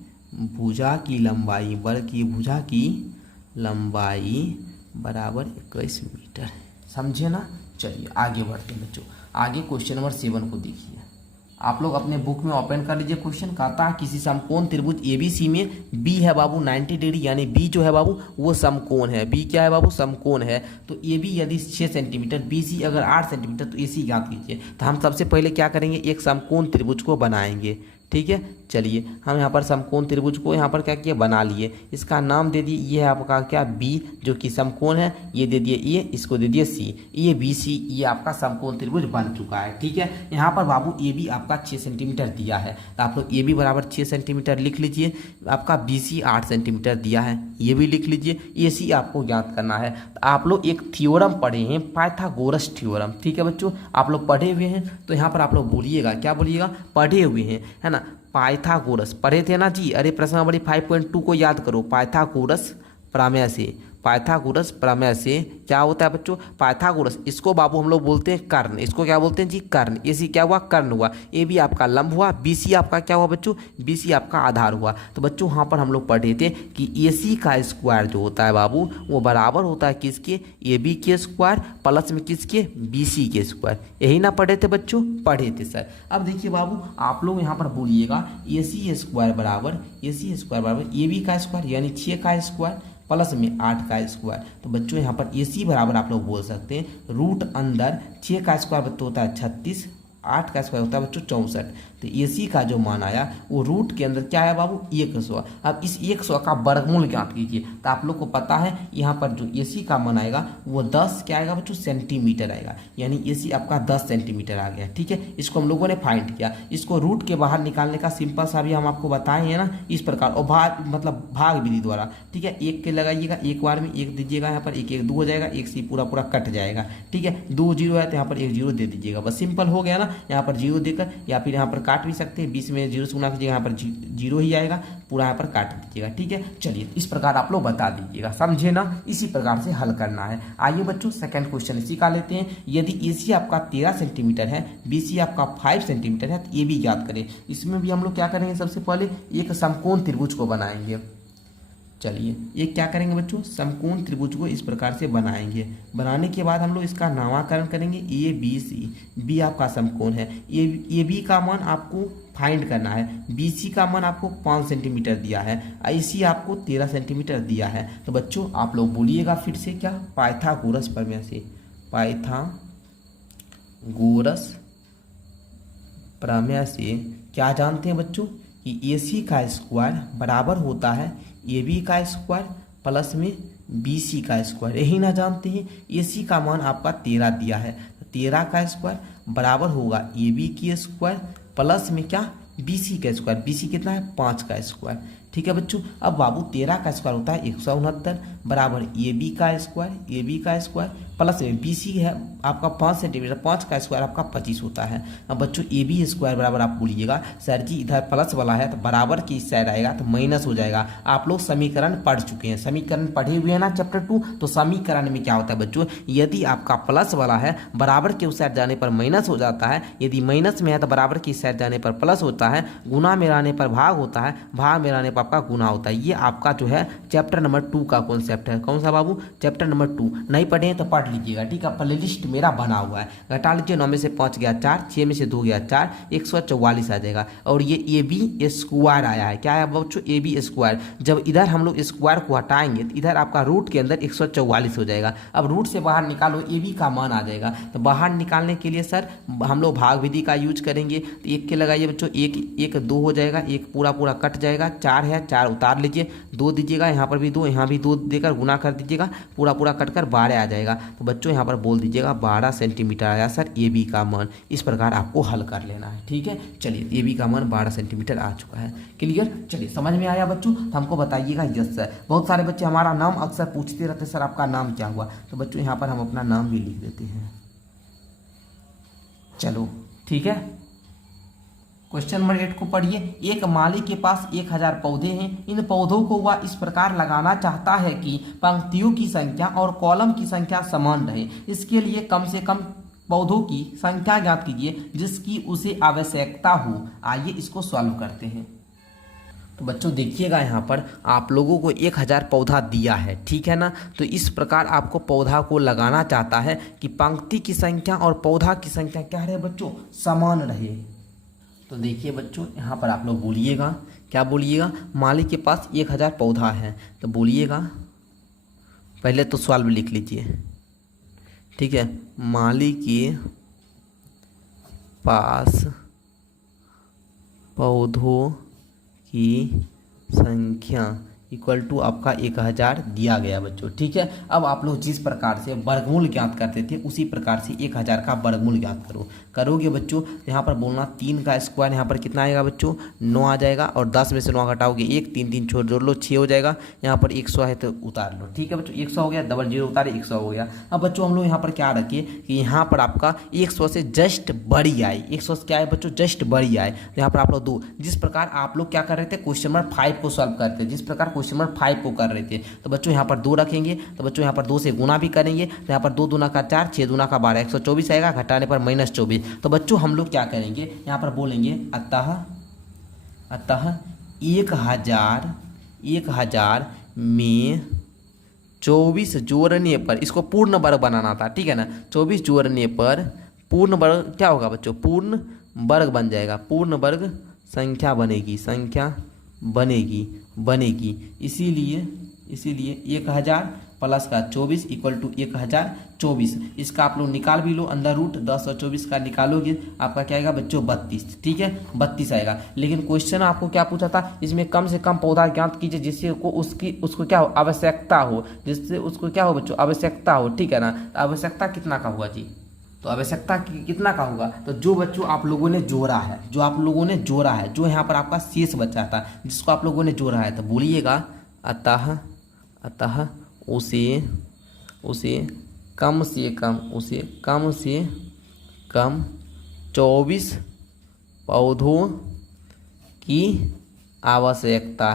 भुजा की लंबाई बराबर 21 मीटर। समझे ना? चलिए आगे बढ़ते हैं बच्चों। आगे क्वेश्चन नंबर 7 को देखिए। आप लोग अपने बुक में ओपन कर लीजिए। क्वेश्चन कहता है किसी समकोण त्रिभुज ABC में B है बाबू 90 डिग्री, यानी B जो है बाबू वो समकोण है। B क्या है बाबू? समकोण है। तो AB यदि 6 सेंटीमीटर, BC अगर 8 सेंटीमीटर, तो AC ज्ञात कीजिए। तो हम सबसे पहले क्या करेंगे? एक समकोण त्रिभुज को बनाएंगे। ठीक है, चलिए हम यहाँ पर समकोण त्रिभुज को यहाँ पर क्या किया? बना लिए। इसका नाम दे दिए, ये है आपका क्या? B जो कि समकोण है, ये दे दिए A, इसको दे दिए C। ये BC, ये आपका समकोण त्रिभुज बन चुका है। ठीक है, यहाँ पर बाबू AB आपका 6 सेंटीमीटर दिया है, तो आप लोग AB बराबर 6 सेंटीमीटर लिख लीजिए। आपका BC 8 सेंटीमीटर दिया है, ये भी लिख लीजिए। AC आपको ज्ञात करना है। तो आप लोग एक थ्योरम पढ़े हैं, पाइथागोरस थ्योरम। ठीक है बच्चों, आप लोग पढ़े हुए हैं, तो यहाँ पर आप लोग बोलिएगा, क्या बोलिएगा? पढ़े हुए हैं, है ना। पाइथागोरस पढ़े थे ना जी? अरे प्रश्नावली 5.2 को याद करो। पाइथागोरस प्रमेय से पाइथागोरस प्रमेय से क्या होता है बच्चों, पाइथागोरस, इसको बाबू हम लोग बोलते हैं कर्ण, इसको क्या बोलते हैं जी, कर्ण। ए सी क्या हुआ, कर्ण हुआ। ए बी आपका लंब हुआ, बी सी आपका क्या हुआ बच्चों, बी सी आपका आधार हुआ। तो बच्चों वहाँ पर हम लोग पढ़े थे कि ए सी का स्क्वायर जो होता है बाबू वो बराबर होता है किसके, ए बी के स्क्वायर प्लस में किसके, बी सी के स्क्वायर। यही ना पढ़े थे बच्चों, पढ़े थे सर। अब देखिए बाबू आप लोग यहाँ पर बोलिएगा ए सी स्क्वायर बराबर, ए सी स्क्वायर बराबर ए बी का स्क्वायर यानी 6 का स्क्वायर प्लस में 8 का स्क्वायर। तो बच्चों यहाँ पर ए सी बराबर आप लोग बोल सकते हैं रूट अंदर 6 का स्क्वायर बच्चों होता है 36, 8 का स्क्वायर होता है बच्चों 64। तो ए सी का जो मान आया वो रूट के अंदर क्या है बाबू, 100। अब इस 100 का वर्गमूल ज्ञात कीजिए। तो आप लोग को पता है यहाँ पर जो ए सी का मान आएगा वो 10 क्या आएगा बच्चों, सेंटीमीटर आएगा, यानी ए सी आपका 10 सेंटीमीटर आ गया। ठीक है, इसको हम लोगों ने फाइंड किया। इसको रूट के बाहर निकालने का सिंपल सा भी हम आपको बताए हैं ना, इस प्रकार, और भाग मतलब भाग विधि द्वारा। ठीक है, एक के लगाइएगा, एक बार में एक दीजिएगा, यहाँ पर एक एक 2 हो जाएगा, एक सी पूरा पूरा कट जाएगा। ठीक है, 2 0 है तो यहाँ पर 1 0 दे दीजिएगा, बस सिंपल हो गया ना। यहाँ पर 0 देकर या फिर यहाँ पर काट भी सकते हैं, 20 में 0 से गुना कीजिएगा, यहाँ पर 0 ही आएगा, पूरा यहाँ पर काट दीजिएगा। ठीक है, चलिए इस प्रकार आप लोग बता दीजिएगा, समझे ना, इसी प्रकार से हल करना है। आइए बच्चों सेकंड क्वेश्चन इसी का लेते हैं। यदि ए सी आपका 13 सेंटीमीटर है, बी सी आपका 5 सेंटीमीटर है, तो ये भी याद करें। इसमें भी हम लोग क्या करेंगे, सबसे पहले एक समकोण त्रिभुज को बनाएंगे। चलिए ये क्या करेंगे बच्चों, समकोण त्रिभुज को इस प्रकार से बनाएंगे। बनाने के बाद हम लोग इसका नामकरण करेंगे ए बी सी। बी आपका समकोण है, ए बी का मान आपको फाइंड करना है, बी सी का मान आपको 5 सेंटीमीटर दिया है, आई सी आपको 13 सेंटीमीटर दिया है। तो बच्चों आप लोग बोलिएगा फिर से क्या, पाइथागोरस प्रमेय से, पाइथागोरस प्रमेय से क्या जानते हैं बच्चों कि ए सी का स्क्वायर बराबर होता है ए बी का स्क्वायर प्लस में बी सी का स्क्वायर। यही ना जानते हैं, ए सी का मान आपका 13 दिया है, 13 का स्क्वायर बराबर होगा ए बी की स्क्वायर प्लस में क्या, बी सी का स्क्वायर। बी सी कितना है, 5 का स्क्वायर। ठीक है बच्चों, अब बाबू 13 का स्क्वायर होता है 169 बराबर ए बी का स्क्वायर, ए बी का स्क्वायर प्लस में बी सी है आपका 5 सेंटीमीटर, 5 का स्क्वायर आपका 25 होता है। अब बच्चों ए बी स्क्वायर बराबर आप बोलिएगा, सर जी इधर प्लस वाला है तो बराबर की इस साइड आएगा तो माइनस हो जाएगा। आप लोग समीकरण पढ़ चुके हैं, समीकरण पढ़े हुए हैं ना चैप्टर 2। तो समीकरण में क्या होता है बच्चों, यदि आपका प्लस वाला है बराबर के उस साइड जाने पर माइनस हो जाता है, यदि माइनस में है तो बराबर की साइड जाने पर प्लस होता है, गुना में रहने पर भाग होता है, भाग में रहने पर आपका गुना होता है। ये आपका जो है चैप्टर नंबर 2 का कॉन्सेप्ट है। कौन सा बाबू, चैप्टर नंबर 2। नहीं पढ़े हैं तो पढ़ लीजिएगा। ठीक है, प्ले लिस्ट मेरा बना हुआ है, घटा लीजिए, 9 में से 5 गया 4, 6 में से 2 गया 4, 144 आ जाएगा। और ये ए बी स्क्वायर आया है, क्या है बच्चों, ए बी स्क्वायर। जब इधर हम लोग स्क्वायर को हटाएंगे तो इधर आपका रूट के अंदर 144 हो जाएगा। अब रूट से बाहर निकालो, ए बी का मान आ जाएगा। तो बाहर निकालने के लिए सर हम लोग भाग विधि का यूज करेंगे। तो 1 के लगाइए बच्चों, 1 2 हो जाएगा, 1 पूरा पूरा कट जाएगा, 4 है 4 उतार लीजिए, 2 दीजिएगा, यहाँ पर भी 2, यहाँ भी 2 देकर गुना कर दीजिएगा, पूरा पूरा कटकर 12 आ जाएगा। तो बच्चों यहाँ पर बोल दीजिएगा 12 सेंटीमीटर आया सर ए बी का मान। इस प्रकार आपको हल कर लेना है। ठीक है, चलिए ए बी का मान 12 सेंटीमीटर आ चुका है। क्लियर, चलिए समझ में आया बच्चों, तो हमको बताइएगा यस सर। बहुत सारे बच्चे हमारा नाम अक्सर पूछते रहते सर आपका नाम क्या हुआ, तो बच्चों यहाँ पर हम अपना नाम भी लिख देते हैं। चलो ठीक है, क्वेश्चन नंबर 8 को पढ़िए। एक माली के पास 1000 पौधे हैं, इन पौधों को वह इस प्रकार लगाना चाहता है कि पंक्तियों की संख्या और कॉलम की संख्या समान रहे। इसके लिए कम से कम पौधों की संख्या ज्ञात कीजिए जिसकी उसे आवश्यकता हो। आइए इसको सॉल्व करते हैं। तो बच्चों देखिएगा, यहाँ पर आप लोगों को 1000 पौधा दिया है, ठीक है ना। तो इस प्रकार आपको पौधा को लगाना चाहता है कि पंक्ति की संख्या और पौधा की संख्या क्या रहे बच्चों, समान रहे। तो देखिए बच्चों यहाँ पर आप लोग बोलिएगा, क्या बोलिएगा, माली के पास 1000 पौधा है। तो बोलिएगा, पहले तो सॉल्व लिख लीजिए। ठीक है, माली के पास पौधों की संख्या इक्वल टू आपका 1000 दिया गया बच्चों। ठीक है, अब आप लोग जिस प्रकार से वर्गमूल ज्ञात करते थे उसी प्रकार से 1000 का वर्गमूल ज्ञात करोगे बच्चों। यहाँ पर बोलना 3 का स्क्वायर, यहाँ पर कितना आएगा बच्चों, 9 आ जाएगा, और 10 में से 9 घटाओगे 1, 3 3 छोड़ जोड़ लो 6 हो जाएगा। यहाँ पर 100 है तो उतार लो। ठीक है बच्चों, 100 हो गया, डबल जीरो उतारे 100 हो गया। अब बच्चों हम लोग यहाँ पर क्या रखिए कि यहाँ पर आपका 100 से जस्ट बड़ी आए, 100 से क्या है बच्चों, जस्ट बड़ी आए। तो यहाँ पर आप लोग 2, जिस प्रकार आप लोग क्या कर रहे थे, क्वेश्चन नंबर 5 को सॉल्व करते, जिस प्रकार क्वेश्चन नंबर 5 को कर रहे थे। तो बच्चों यहाँ पर 2 रखेंगे, तो बच्चों यहाँ पर 2 से गुना भी करेंगे, तो यहाँ पर 2 दूना का 4, 6 दूना का 12, 124 आएगा, घटाने पर -24। तो बच्चों हम लोग क्या करेंगे, यहाँ पर बोलेंगे अतः 1000 में 24 जोड़ने पर, इसको पूर्ण वर्ग बनाना था, ठीक है ना। 24 जोड़ने पर पूर्ण वर्ग क्या होगा बच्चों, पूर्ण वर्ग बन जाएगा, पूर्ण वर्ग संख्या बनेगी। इसीलिए 1000 प्लस का 24 इक्वल टू 1024। इसका आप लोग निकाल भी लो, अंदर रूट 10 और 24 का निकालोगे आपका क्या आएगा बच्चों 32, ठीक है 32 आएगा। लेकिन क्वेश्चन आपको क्या पूछा था, इसमें कम से कम पौधा ज्ञात कीजिए जिससे उसको क्या हो, आवश्यकता हो, जिससे उसको क्या हो बच्चों, आवश्यकता हो, ठीक है ना। तो आवश्यकता कितना का हुआ जी, तो आवश्यकता कितना का होगा, तो जो बच्चों आप लोगों ने जोड़ा है, जो यहाँ पर आपका शेष बचा था जिसको आप लोगों ने जोड़ा है, तो बोलिएगा अतः उसे कम से कम 24 पौधों की आवश्यकता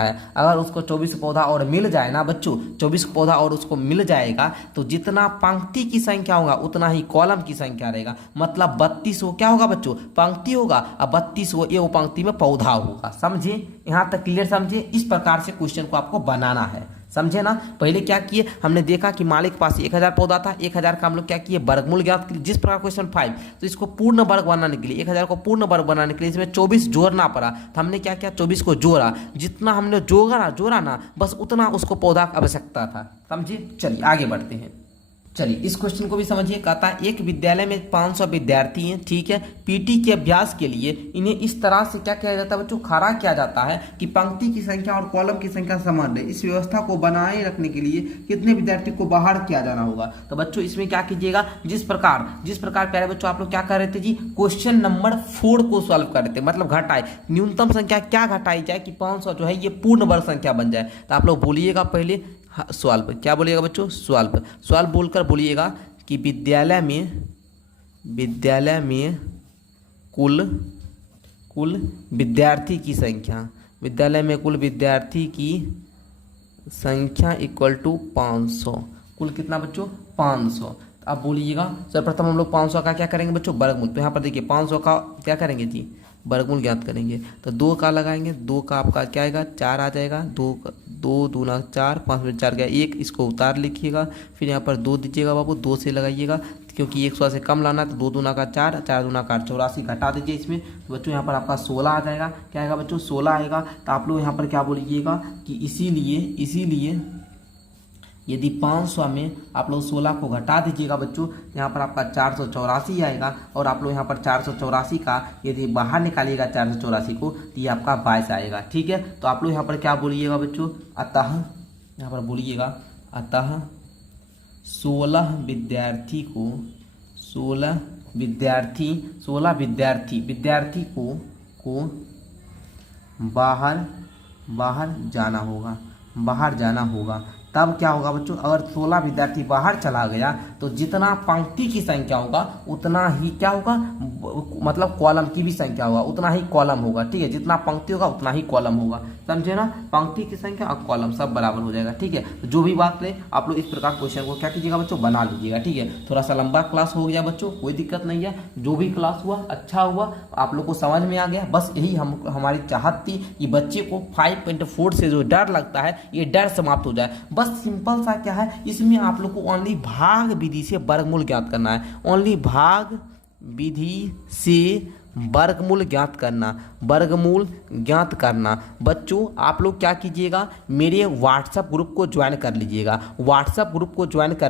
है। अगर उसको 24 पौधा और मिल जाए ना बच्चों, 24 पौधा और उसको मिल जाएगा तो जितना पंक्ति की संख्या होगा उतना ही कॉलम की संख्या रहेगा। मतलब 32 वो क्या होगा बच्चों, पंक्ति होगा, और 32 वो ये पंक्ति में पौधा होगा। समझे, यहाँ तक क्लियर समझे। इस प्रकार से क्वेश्चन को आपको बनाना है, समझे ना। पहले क्या किए, हमने देखा कि मालिक के पास 1000 पौधा था, 1000 का हम लोग क्या किए, वर्गमूल ज्ञात किए। जिस प्रकार क्वेश्चन 5, तो इसको पूर्ण वर्ग बनाने के लिए 1000 को पूर्ण वर्ग बनाने के लिए इसमें 24 जोड़ना पड़ा। तो हमने क्या किया, 24 को जोड़ा, जितना हमने जोड़ा ना बस उतना उसको पौधा की आवश्यकता था। समझिए, चलिए आगे बढ़ते हैं। चलिए इस क्वेश्चन को भी समझिए। कहता है एक विद्यालय में 500 विद्यार्थी हैं, ठीक है। पीटी के अभ्यास के लिए इन्हें इस तरह से क्या किया जाता है बच्चों, खड़ा किया जाता है कि पंक्ति की संख्या और कॉलम की संख्या समान रहे। इस व्यवस्था को बनाए रखने के लिए कितने विद्यार्थी को बाहर किया जाना होगा। तो बच्चों इसमें क्या कीजिएगा, जिस प्रकार प्यारे बच्चों आप लोग क्या कर रहे थे जी, क्वेश्चन नंबर 4 को सॉल्व कर रहे थे। मतलब घटाए, न्यूनतम संख्या क्या घटाई जाए कि 500 जो है ये पूर्ण वर्ग संख्या बन जाए। तो आप लोग बोलिएगा पहले सॉल्व, क्या बोलिएगा बच्चों, सॉल्व बोलकर बोलिएगा कि विद्यालय में कुल विद्यार्थी की संख्या इक्वल टू 500। कुल कितना बच्चों, 500। अब बोलिएगा सर्वप्रथम हम लोग 500 का क्या करेंगे बच्चों, वर्गमूल। तो यहाँ पर देखिए 500 का क्या करेंगे जी, वर्गमूल ज्ञात करेंगे। तो 2 का लगाएंगे, 2 का आपका क्या आएगा, 4 आ जाएगा। 2 दूना 4, 5 में 4 गया 1, इसको उतार लिखिएगा। फिर यहाँ पर 2 दीजिएगा बाबू, 2 से लगाइएगा क्योंकि 100 से कम लाना है। तो 2 दूना का 4, 4 दूना का 84, घटा दीजिए इसमें। तो बच्चों यहाँ पर आपका 16 आ जाएगा। क्या आएगा बच्चों, 16 आएगा। तो आप लोग यहाँ पर क्या बोलिएगा कि इसीलिए यदि 500 में आप लोग 16 को घटा दीजिएगा बच्चों, यहाँ पर आपका 484 आएगा। और आप लोग यहाँ पर 484 का यदि बाहर निकालिएगा 484 को, तो ये आपका 22 आएगा, ठीक है। तो आप लोग यहाँ पर क्या बोलिएगा बच्चों, अतः यहाँ पर बोलिएगा अतः 16 विद्यार्थी को बाहर जाना होगा। तब क्या होगा बच्चों, अगर 16 विद्यार्थी बाहर चला गया तो जितना पंक्ति की संख्या होगा उतना ही क्या होगा, मतलब कॉलम की भी संख्या होगा उतना ही कॉलम होगा, ठीक है। जितना पंक्ति होगा उतना ही कॉलम होगा, समझे ना। पंक्ति की संख्या और कॉलम सब बराबर हो जाएगा, ठीक है। तो जो भी बात है आप लोग इस प्रकार क्वेश्चन को क्या कीजिएगा बच्चों, बना लीजिएगा, ठीक है। थोड़ा सा लंबा क्लास हो गया बच्चों, कोई दिक्कत नहीं है। जो भी क्लास हुआ अच्छा हुआ, आप लोग को समझ में आ गया। बस यही हमारी चाहत थी कि बच्चे को 5.4 से जो डर लगता है ये डर समाप्त हो जाए। बस सिंपल सा क्या है, इसमें आप लोग को ओनली भाग विधि से वर्गमूल ज्ञात करना है। ओनली भाग विधि से वर्गमूल ज्ञात करना। बच्चों आप लोग क्या कीजिएगा, मेरे व्हाट्सएप ग्रुप को ज्वाइन कर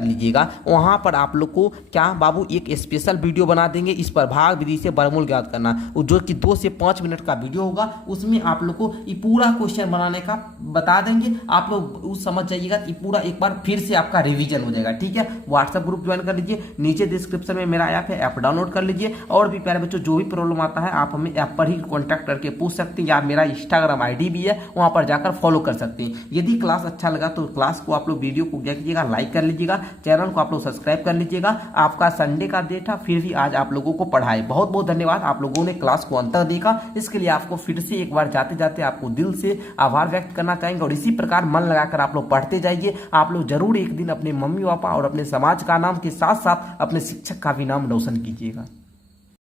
लीजिएगा। वहाँ पर आप लोग को क्या बाबू एक स्पेशल वीडियो बना देंगे, इस पर भाग विधि से वर्गमूल ज्ञात करना, जो कि 2 से 5 मिनट का वीडियो होगा। उसमें आप लोग को ये पूरा क्वेश्चन बनाने का बता देंगे। आप लोग उस समझ जाइएगा, ये पूरा एक बार फिर से आपका रिविजन हो जाएगा, ठीक है। व्हाट्सएप ग्रुप ज्वाइन कर लीजिए, नीचे डिस्क्रिप्शन में मेरा ऐप है, ऐप डाउनलोड कर लीजिए। और भी प्यारे बच्चों जो भी प्रॉब्लम प्रॉब्लम आता है आप हमें ऐप पर ही कॉन्टैक्ट करके पूछ सकते हैं, या मेरा इंस्टाग्राम आईडी भी है, वहां पर जाकर फॉलो कर सकते हैं। यदि क्लास अच्छा लगा तो क्लास को आप लोग वीडियो को क्या कीजिएगा, लाइक कर लीजिएगा, चैनल को आप लोग सब्सक्राइब कर लीजिएगा। आपका संडे का डे था, फिर भी आज आप लोगों को पढ़ाए, बहुत बहुत धन्यवाद। आप लोगों ने क्लास को अंत तक देखा, इसके लिए आपको फिर से एक बार जाते जाते आपको दिल से आभार व्यक्त करना चाहेंगे। और इसी प्रकार मन लगाकर आप लोग पढ़ते जाइए। आप लोग जरूर एक दिन अपने मम्मी पापा और अपने समाज का नाम के साथ साथ अपने शिक्षक का भी नाम रोशन कीजिएगा।